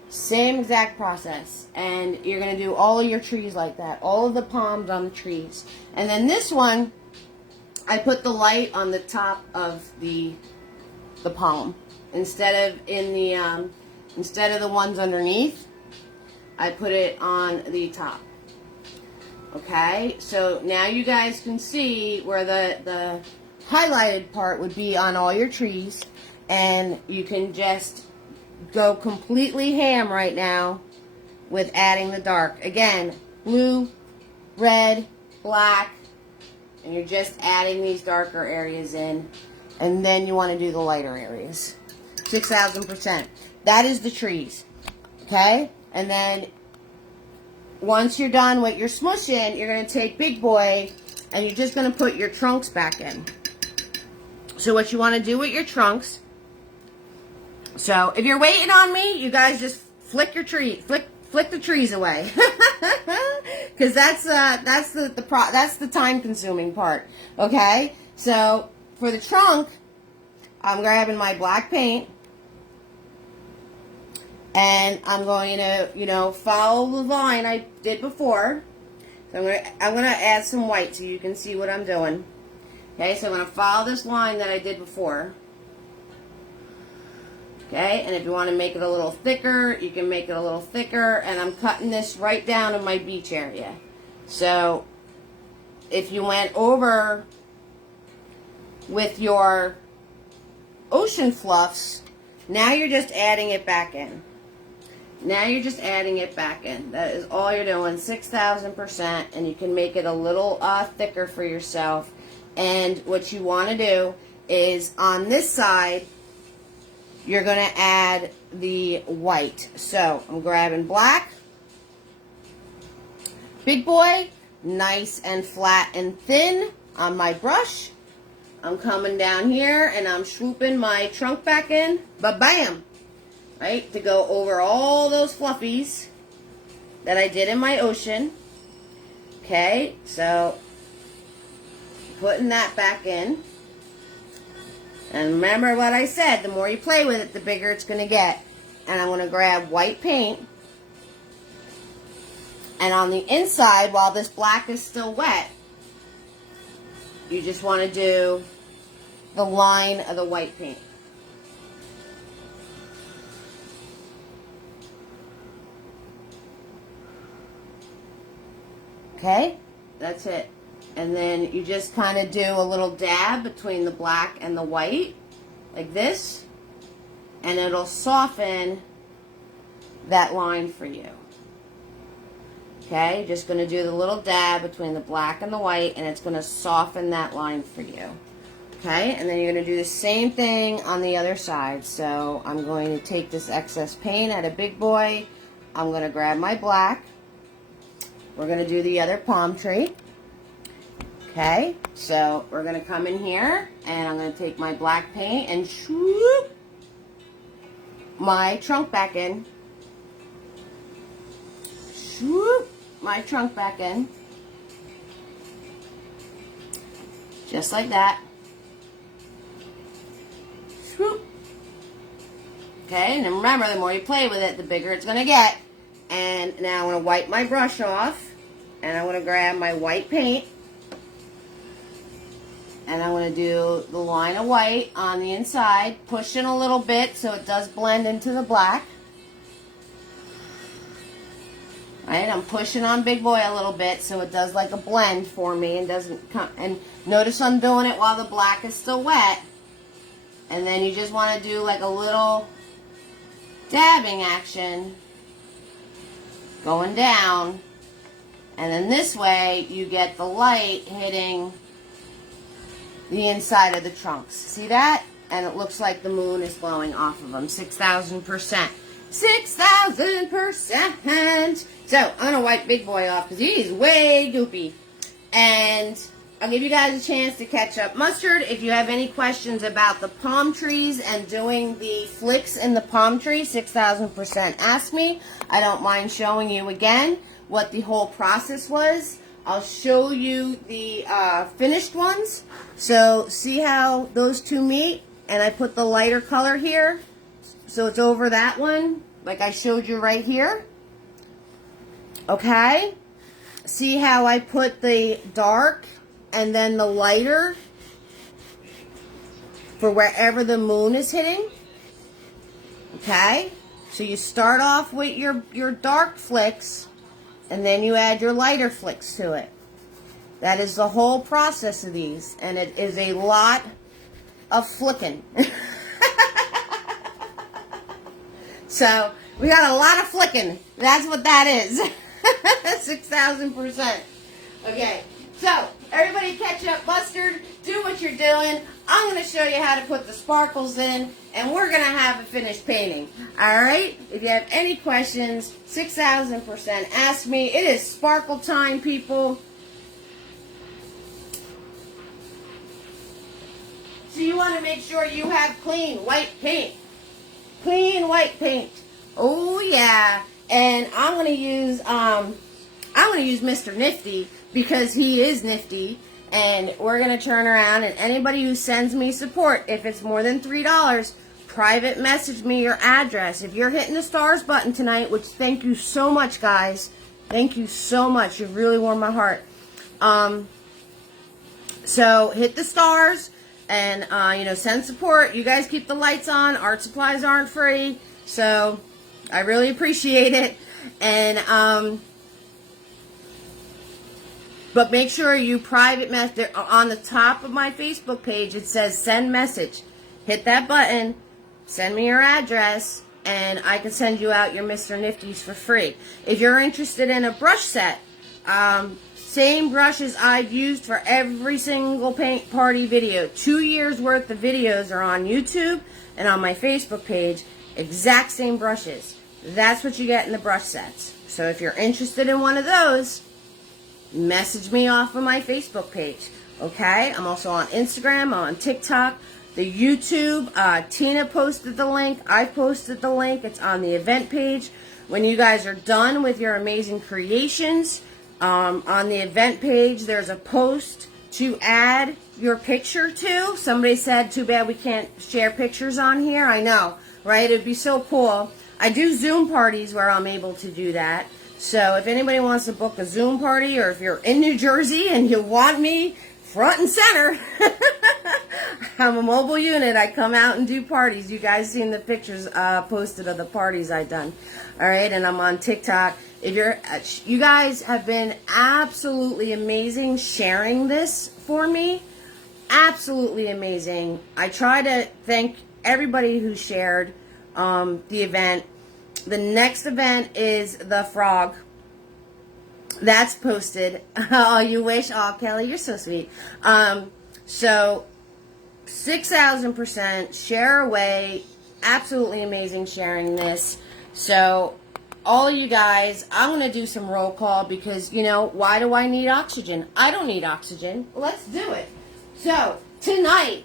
Same exact process. And you're going to do all of your trees like that. All of the palms on the trees. And then this one, I put the light on the top of the palm instead of the ones underneath. I put it on the top. Okay, so now you guys can see where the highlighted part would be on all your trees, and you can just go completely ham right now with adding the dark. Again, blue, red, black, and you're just adding these darker areas in, and then you want to do the lighter areas. 6,000%. That is the trees. Okay? And then once you're done with your smushing, you're going to take Big Boy, and you're just going to put your trunks back in. So what you want to do with your trunks, so if you're waiting on me, you guys just flick your tree, flick the trees away. Because that's the time consuming part. Okay? So for the trunk, I'm grabbing my black paint, and I'm going to, follow the line I did before. So I'm gonna add some white so you can see what I'm doing. Okay, so I'm gonna follow this line that I did before. Okay, and if you want to make it a little thicker, you can make it a little thicker. And I'm cutting this right down in my beach area. So if you went over with your ocean fluffs, now you're just adding it back in. Now you're just adding it back in. That is all you're doing, 6,000%, and you can make it a little thicker for yourself. And what you want to do is on this side, you're going to add the white. So I'm grabbing black. Big Boy, nice and flat and thin on my brush. I'm coming down here and I'm swooping my trunk back in. Ba-bam! Right, to go over all those fluffies that I did in my ocean. Okay, so putting that back in. And remember what I said, the more you play with it, the bigger it's going to get. And I'm going to grab white paint. And on the inside, while this black is still wet, you just want to do the line of the white paint. Okay, that's it. And then you just kind of do a little dab between the black and the white, like this, and it'll soften that line for you. Okay, just going to do the little dab between the black and the white, and it's going to soften that line for you. Okay, and then you're going to do the same thing on the other side. So I'm going to take this excess paint out of Big Boy. I'm going to grab my black. We're going to do the other palm tree. Okay, so we're going to come in here, and I'm going to take my black paint and swoop my trunk back in. Swoop my trunk back in. Just like that. Swoop. Okay, and then remember, the more you play with it, the bigger it's going to get. And now I'm going to wipe my brush off, and I'm going to grab my white paint. And I'm going to do the line of white on the inside, push in a little bit so it does blend into the black. Right, I'm pushing on Big Boy a little bit so it does like a blend for me and doesn't come. And notice I'm doing it while the black is still wet. And then you just want to do like a little dabbing action going down. And then this way you get the light hitting the inside of the trunks. See that? And it looks like the moon is glowing off of them. 6,000%. 6,000%. So, I'm going to wipe Big Boy off because he's way goopy. And I'll give you guys a chance to catch up. Mustard, if you have any questions about the palm trees and doing the flicks in the palm tree, 6,000% ask me. I don't mind showing you again what the whole process was. I'll show you the finished ones. So see how those two meet? And I put the lighter color here. So it's over that one, like I showed you right here. Okay? See how I put the dark and then the lighter for wherever the moon is hitting? Okay? So you start off with your dark flicks, and then you add your lighter flicks to it. That is the whole process of these. And it is a lot of flicking. So, we got a lot of flicking. That's what that is. 6,000%. Okay. So, everybody catch up. Mustard, do what you're doing. I'm going to show you how to put the sparkles in. And we're going to have a finished painting. Alright? If you have any questions, 6,000% ask me. It is sparkle time, people. So you want to make sure you have clean white paint. Clean white paint. Oh yeah. And I'm going to use Mr. Nifty because he is nifty. And we're going to turn around, and anybody who sends me support, if it's more than $3, private message me your address. If you're hitting the stars button tonight, which thank you so much, guys. Thank you so much. You really warmed my heart. So hit the stars and, send support. You guys keep the lights on. Art supplies aren't free. So I really appreciate it. And, but make sure you private message. On the top of my Facebook page, it says send message. Hit that button, send me your address, and I can send you out your Mr. Nifties for free. If you're interested in a brush set, same brushes I've used for every single paint party video. 2 years worth of videos are on YouTube and on my Facebook page. Exact same brushes. That's what you get in the brush sets. So if you're interested in one of those, message me off of my Facebook page. Okay? I'm also on Instagram. I'm on TikTok. The YouTube. Tina posted the link. I posted the link. It's on the event page. When you guys are done with your amazing creations, on the event page, there's a post to add your picture to. Somebody said, too bad we can't share pictures on here. I know, right? It'd be so cool. I do Zoom parties where I'm able to do that. So if anybody wants to book a Zoom party, or if you're in New Jersey and you want me front and center, I'm a mobile unit. I come out and do parties. You guys seen the pictures posted of the parties I've done. All right, and I'm on TikTok. If you guys have been absolutely amazing sharing this for me. Absolutely amazing. I try to thank everybody who shared the event. The next event is the frog. That's posted. Oh, you wish? Oh, Kelly, you're so sweet. So 6,000%. Share away. Absolutely amazing sharing this. So, all of you guys, I'm going to do some roll call because, you know, why do I need oxygen? I don't need oxygen. Let's do it. So, tonight,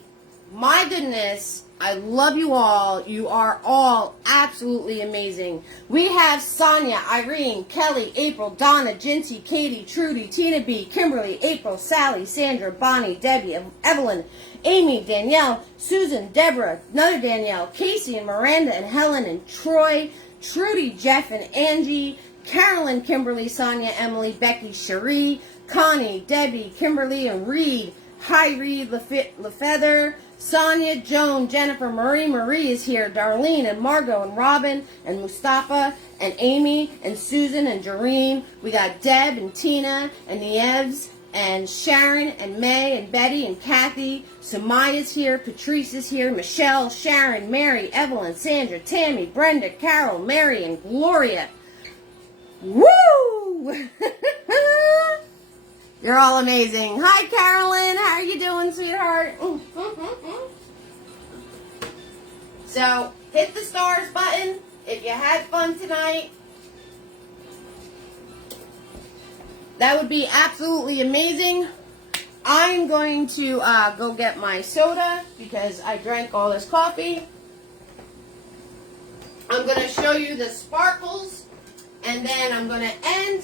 my goodness, I love you all. You are all absolutely amazing. We have Sonia, Irene, Kelly, April, Donna, Jinty, Katie, Trudy, Tina B, Kimberly, April, Sally, Sandra, Bonnie, Debbie, Evelyn, Amy, Danielle, Susan, Deborah, another Danielle, Casey and Miranda and Helen and Troy, Trudy, Jeff and Angie, Carolyn, Kimberly, Sonia, Emily, Becky, Cherie, Connie, Debbie, Kimberly and Reed. Hi, Reed, LaFeather, Sonia, Joan, Jennifer, Marie is here, Darlene and Margot and Robin and Mustafa and Amy and Susan and Jareen. We got Deb and Tina and Nieves and Sharon and May and Betty and Kathy. Samaya's here, Patrice is here, Michelle, Sharon, Mary, Evelyn, Sandra, Tammy, Brenda, Carol, Mary, and Gloria. Woo! You're all amazing. Hi, Carolyn. How are you doing, sweetheart? So, hit the stars button if you had fun tonight. That would be absolutely amazing. I'm going to go get my soda because I drank all this coffee. I'm going to show you the sparkles, and then I'm going to end.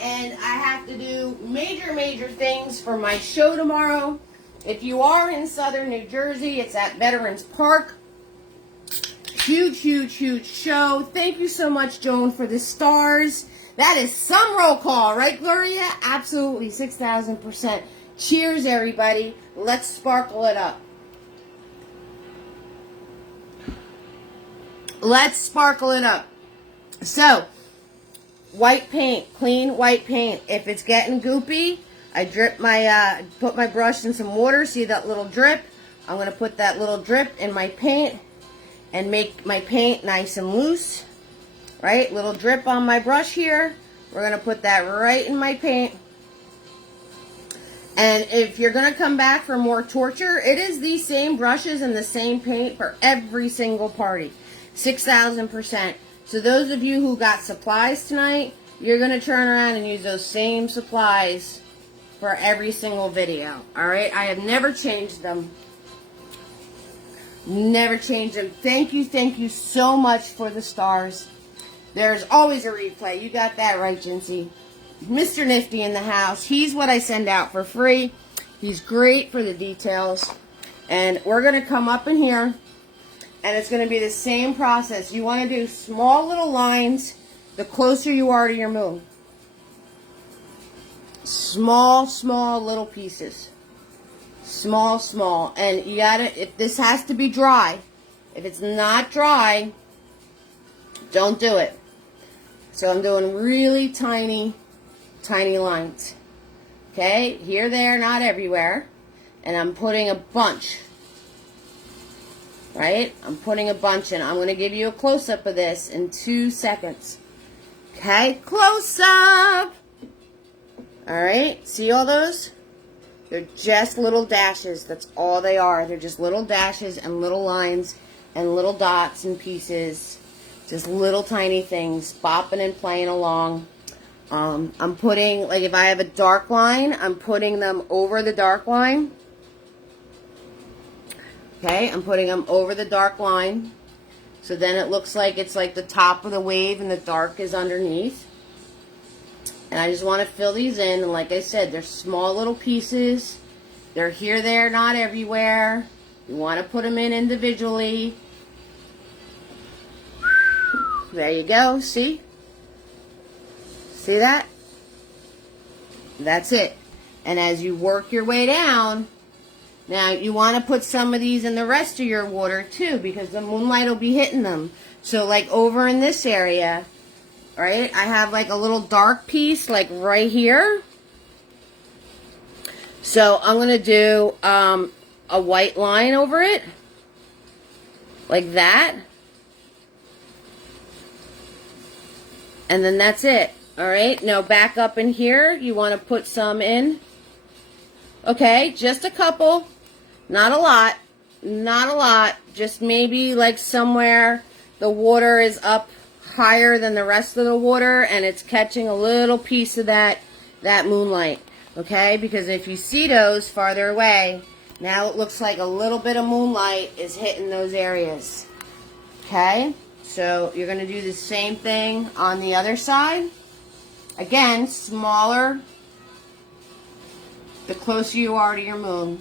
And I have to do major things for my show tomorrow. If you are in southern New Jersey, it's at Veterans Park. Huge show. Thank you so much, Joan, for the stars. That is some roll call, right, Gloria? Absolutely, 6,000%. Cheers, everybody. Let's sparkle it up. Let's sparkle it up. So, white paint, clean white paint. If it's getting goopy, I drip my, put my brush in some water. See that little drip? I'm going to put that little drip in my paint and make my paint nice and loose. Right? Little drip on my brush here. We're going to put that right in my paint. And if you're going to come back for more torture, it is these same brushes and the same paint for every single party. 6,000%. So those of you who got supplies tonight, you're going to turn around and use those same supplies for every single video. Alright? I have never changed them. Never changed them. Thank you so much for the stars. There's always a replay. You got that right, Jincy. Mr. Nifty in the house. He's what I send out for free. He's great for the details. And we're going to come up in here. And it's going to be the same process. You want to do small little lines the closer you are to your moon. Small little pieces. Small. And you got to, if this has to be dry, if it's not dry, don't do it. So I'm doing really tiny lines. Okay? Here, there, not everywhere. And I'm putting a bunch. Right? I'm putting a bunch in. I'm going to give you a close-up of this in 2 seconds. Okay? Close-up! Alright? See all those? They're just little dashes. That's all they are. They're just little dashes and little lines and little dots and pieces. Just little tiny things. Bopping and playing along. I'm putting, like if I have a dark line, I'm putting them over the dark line. Okay, I'm putting them over the dark line. So then it looks like it's like the top of the wave and the dark is underneath. And I just want to fill these in. And like I said, they're small little pieces. They're here, there, not everywhere. You want to put them in individually. There you go. See? See that? That's it. And as you work your way down, now you want to put some of these in the rest of your water too, because the moonlight will be hitting them. So like over in this area, right, I have like a little dark piece like right here. So I'm going to do a white line over it, like that. And then that's it. Alright, now back up in here, you want to put some in. Okay, just a couple, not a lot. not a lot, just maybe like somewhere the water is up higher than the rest of the water and it's catching a little piece of that moonlight, okay? Because if you see those farther away, now it looks like a little bit of moonlight is hitting those areas, okay? So you're going to do the same thing on the other side. Again, smaller the closer you are to your moon.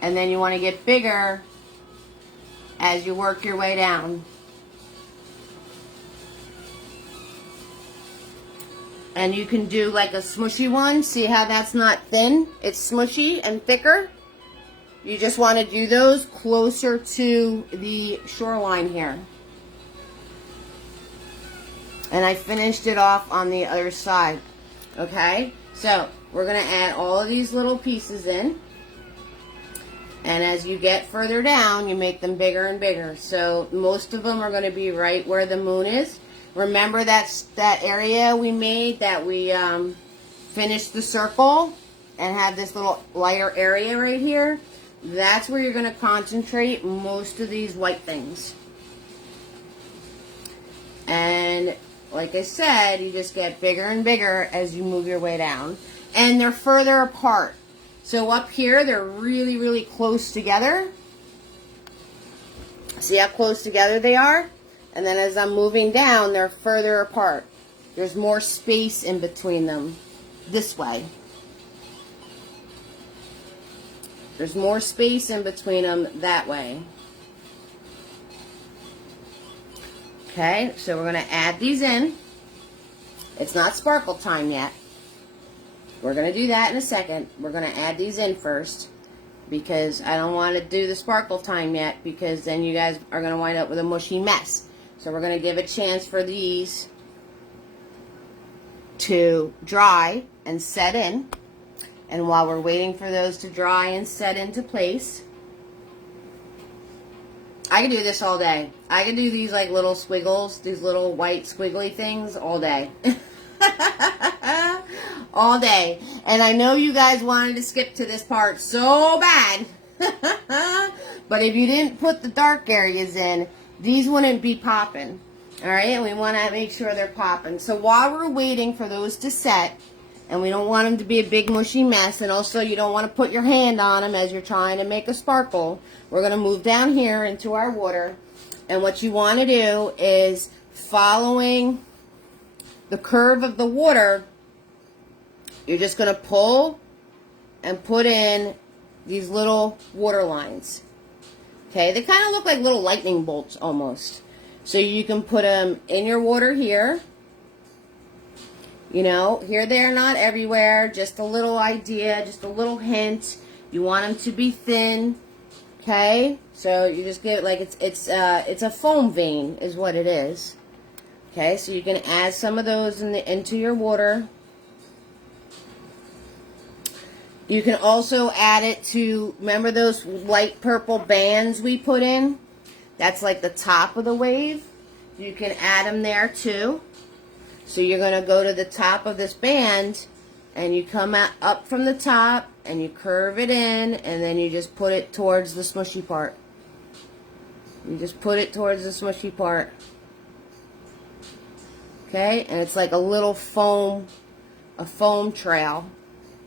And then you want to get bigger as you work your way down. And you can do like a smushy one. See how that's not thin? It's smushy and thicker. You just want to do those closer to the shoreline here. And I finished it off on the other side. Okay? So, we're going to add all of these little pieces in. And as you get further down, you make them bigger and bigger. So, most of them are going to be right where the moon is. Remember that area we made that we finished the circle and had this little lighter area right here? That's where you're going to concentrate most of these white things. And like I said, you just get bigger and bigger as you move your way down. And they're further apart. So up here, they're really, really close together. See how close together they are? And then as I'm moving down, they're further apart. There's more space in between them. This way. There's more space in between them that way. Okay, so we're going to add these in. It's not sparkle time yet. We're going to do that in a second. We're going to add these in first because I don't want to do the sparkle time yet because then you guys are going to wind up with a mushy mess. So we're going to give a chance for these to dry and set in. And while we're waiting for those to dry and set into place, I can do this all day. I can do these like little squiggles, these little white squiggly things all day. All day. And I know you guys wanted to skip to this part so bad. But if you didn't put the dark areas in, these wouldn't be popping. Alright, and we want to make sure they're popping. So while we're waiting for those to set, and we don't want them to be a big mushy mess, and also you don't want to put your hand on them as you're trying to make a sparkle, we're going to move down here into our water. And what you want to do is, following the curve of the water, you're just going to pull and put in these little water lines. Okay, they kind of look like little lightning bolts almost. So you can put them in your water here. You know, here, there, not everywhere. Just a little idea, just a little hint. You want them to be thin. Okay, so you just get like it's a foam vein is what it is. Okay, so you can add some of those into your water. You can also add it to, remember those light purple bands we put in? That's like the top of the wave. You can add them there too. So you're going to go to the top of this band and you come up from the top and you curve it in and then you just put it towards the smushy part. You just put it towards the smushy part. Okay, and it's like a little foam trail.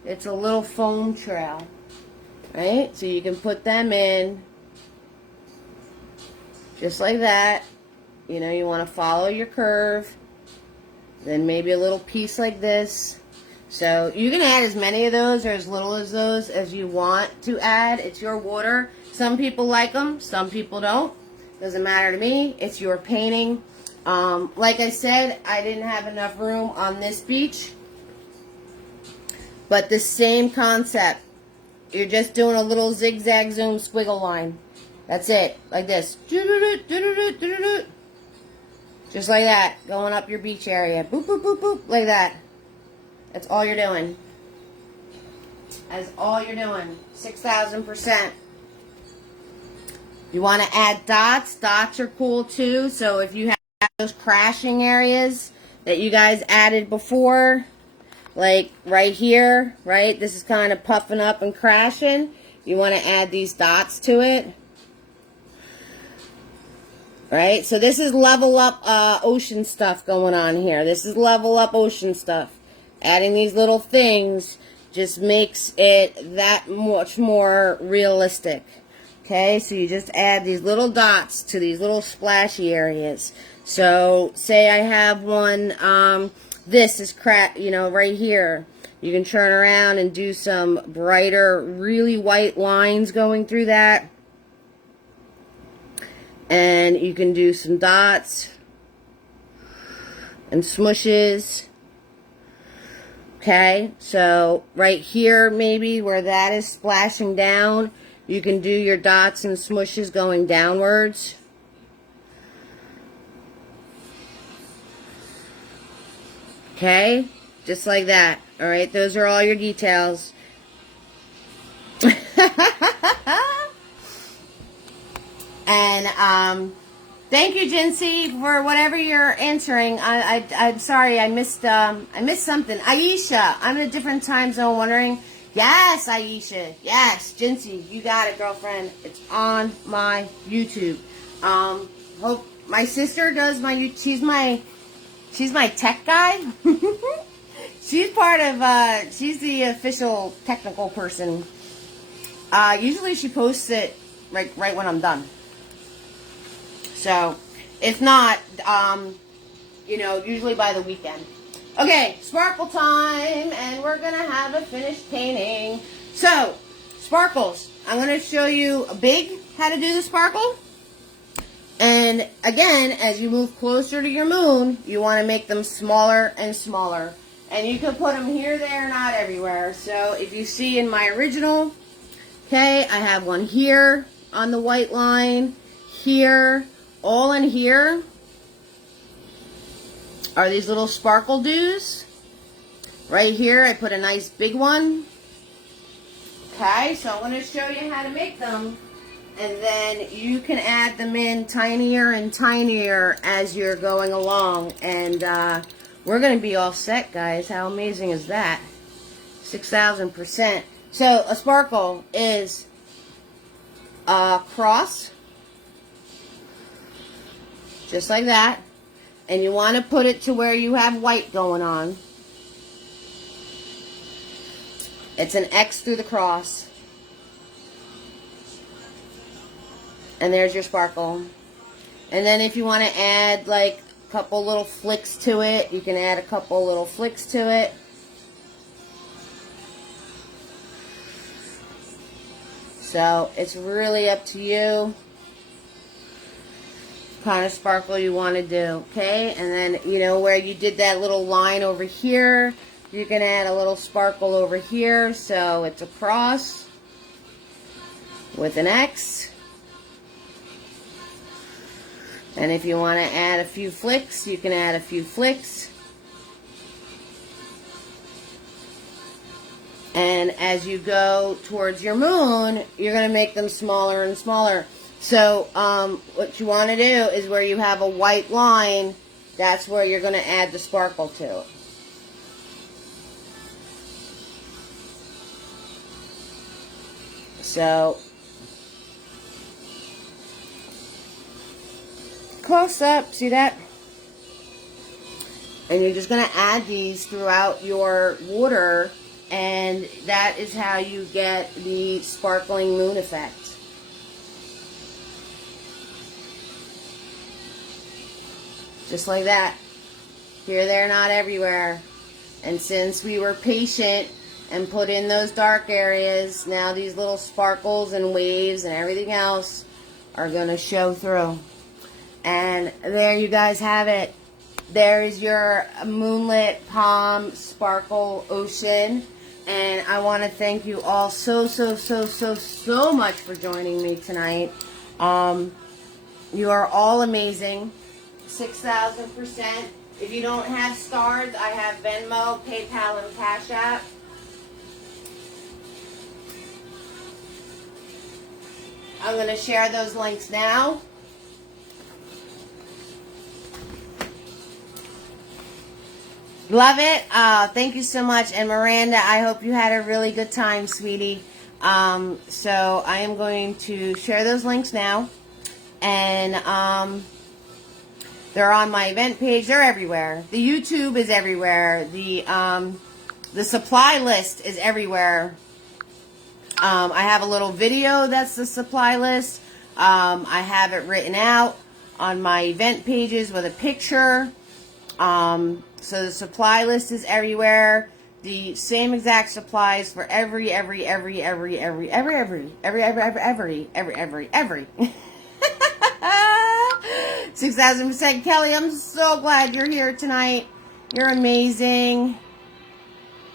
It's a little foam trail, right? So you can put them in just like that. You know, you want to follow your curve. Then maybe a little piece like this. So you can add as many of those or as little as those as you want to add. It's your water. Some people like them, some people don't. Doesn't matter to me. It's your painting. Like I said, I didn't have enough room on this beach. But the same concept. You're just doing a little zigzag zoom squiggle line. That's it. Like this. Just like that. Going up your beach area. Boop, boop, boop, boop. Like that. That's all you're doing. That's all you're doing. 6,000%. You want to add dots. Dots are cool too. So if you have those crashing areas that you guys added before, like right here, right? This is kind of puffing up and crashing. You want to add these dots to it. Right? So this is level up ocean stuff going on here. This is level up ocean stuff. Adding these little things just makes it that much more realistic. Okay, so you just add these little dots to these little splashy areas. So say I have one, this is right here. You can turn around and do some brighter, really white lines going through that. And you can do some dots and smushes. Okay, so right here maybe where that is splashing down, you can do your dots and smushes going downwards. Okay, just like that. All right, those are all your details. And thank you, Jinsey, for whatever you're answering. I'm sorry, I missed something. Aisha, I'm in a different time zone. Wondering. Yes, Aisha. Yes, Jinsey, you got it, girlfriend. It's on my YouTube. Hope my sister does my. She's my tech guy. She's part of. She's the official technical person. Usually she posts it right when I'm done. So, if not, usually by the weekend. Okay, sparkle time, and we're going to have a finished painting. So, sparkles. I'm going to show you how to do the sparkle. And, again, as you move closer to your moon, you want to make them smaller and smaller. And you can put them here, there, not everywhere. So, if you see in my original, okay, I have one here on the white line, here. All in here are these little sparkle dews. Right here, I put a nice big one. Okay, so I'm going to show you how to make them. And then you can add them in tinier and tinier as you're going along. And we're going to be all set, guys. How amazing is that? 6,000%. So a sparkle is a cross. Just like that. And you want to put it to where you have white going on. It's an X through the cross. And there's your sparkle. And then if you want to add like a couple little flicks to it, you can add a couple little flicks to it. So it's really up to you. Kind of sparkle you want to do, okay? And then, where you did that little line over here, you can add a little sparkle over here, so it's a cross with an X. And if you want to add a few flicks, you can add a few flicks. And as you go towards your moon, you're going to make them smaller and smaller. So, what you want to do is where you have a white line, that's where you're going to add the sparkle to. So, close up, see that? And you're just going to add these throughout your water, and that is how you get the sparkling moon effect. Just like that. Here, there, not everywhere. And since we were patient and put in those dark areas, now these little sparkles and waves and everything else are going to show through. And there you guys have it. There is your moonlit palm sparkle ocean. And I want to thank you all so much for joining me tonight. You are all amazing. 6,000%. If you don't have stars, I have Venmo, PayPal, and Cash App. I'm going to share those links now. Love it. Thank you so much. And Miranda, I hope you had a really good time, sweetie. So I am going to share those links now. And They're on my event page. They're everywhere. The YouTube is everywhere. The supply list is everywhere. I have a little video that's the supply list. I have it written out on my event pages with a picture. So the supply list is everywhere. The same exact supplies for every 6,000%. Kelly, I'm so glad you're here tonight. You're amazing.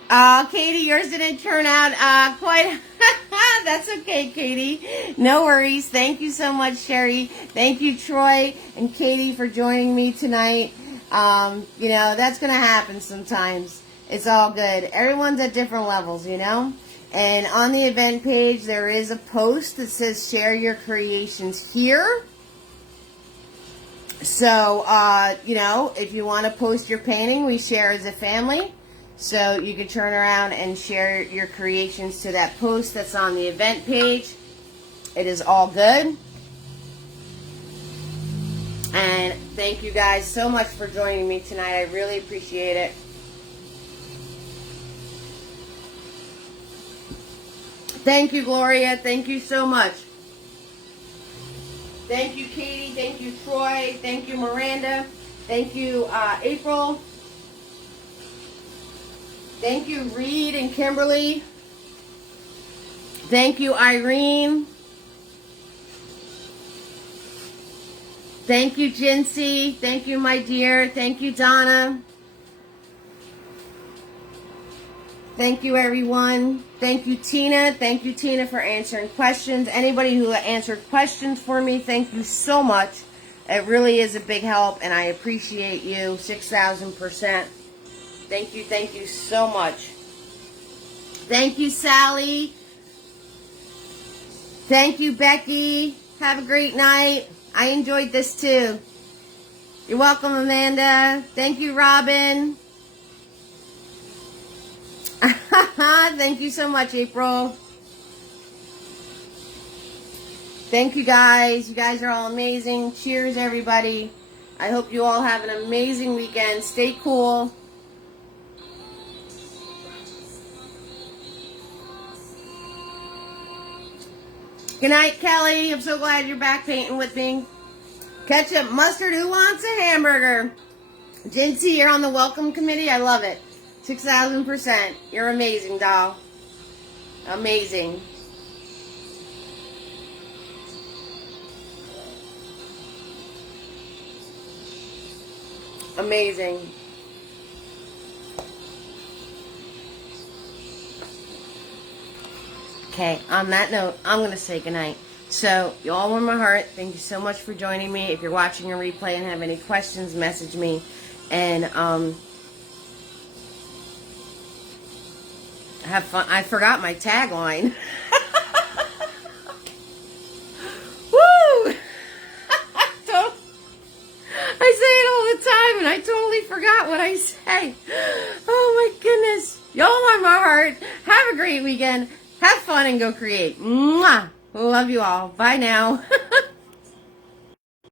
Katie, yours didn't turn out quite. That's okay, Katie. No worries. Thank you so much, Sherry. Thank you, Troy and Katie, for joining me tonight. You know, that's going to happen sometimes. It's all good. Everyone's at different levels, you know? And on the event page, there is a post that says share your creations here. So, you know, if you want to post your painting, we share as a family. So you can turn around and share your creations to that post that's on the event page. It is all good. And thank you guys so much for joining me tonight. I really appreciate it. Thank you, Gloria. Thank you so much. Thank you, Katie. Thank you, Troy. Thank you, Miranda. Thank you, April. Thank you, Reed and Kimberly. Thank you, Irene. Thank you, Jinsey. Thank you, my dear. Thank you, Donna. Thank you, everyone. Thank you, Tina. Thank you, Tina, for answering questions. Anybody who answered questions for me, thank you so much. It really is a big help, and I appreciate you 6,000%. Thank you so much. Thank you, Sally. Thank you, Becky. Have a great night. I enjoyed this too. You're welcome, Amanda. Thank you, Robin. Thank you so much, April. Thank you, guys. You guys are all amazing. Cheers, everybody. I hope you all have an amazing weekend. Stay cool. Good night, Kelly. I'm so glad you're back painting with me. Ketchup, mustard, who wants a hamburger? Jinsey, you're on the welcome committee. I love it. 6,000%. You're amazing, doll. Amazing. Amazing. Okay, on that note, I'm going to say goodnight. So, you all warm my heart. Thank you so much for joining me. If you're watching a replay and have any questions, message me. And, have fun. I forgot my tagline. Woo! I say it all the time, and I totally forgot what I say. Oh, my goodness. Y'all warm my heart. Have a great weekend. Have fun and go create. Mwah! Love you all. Bye now.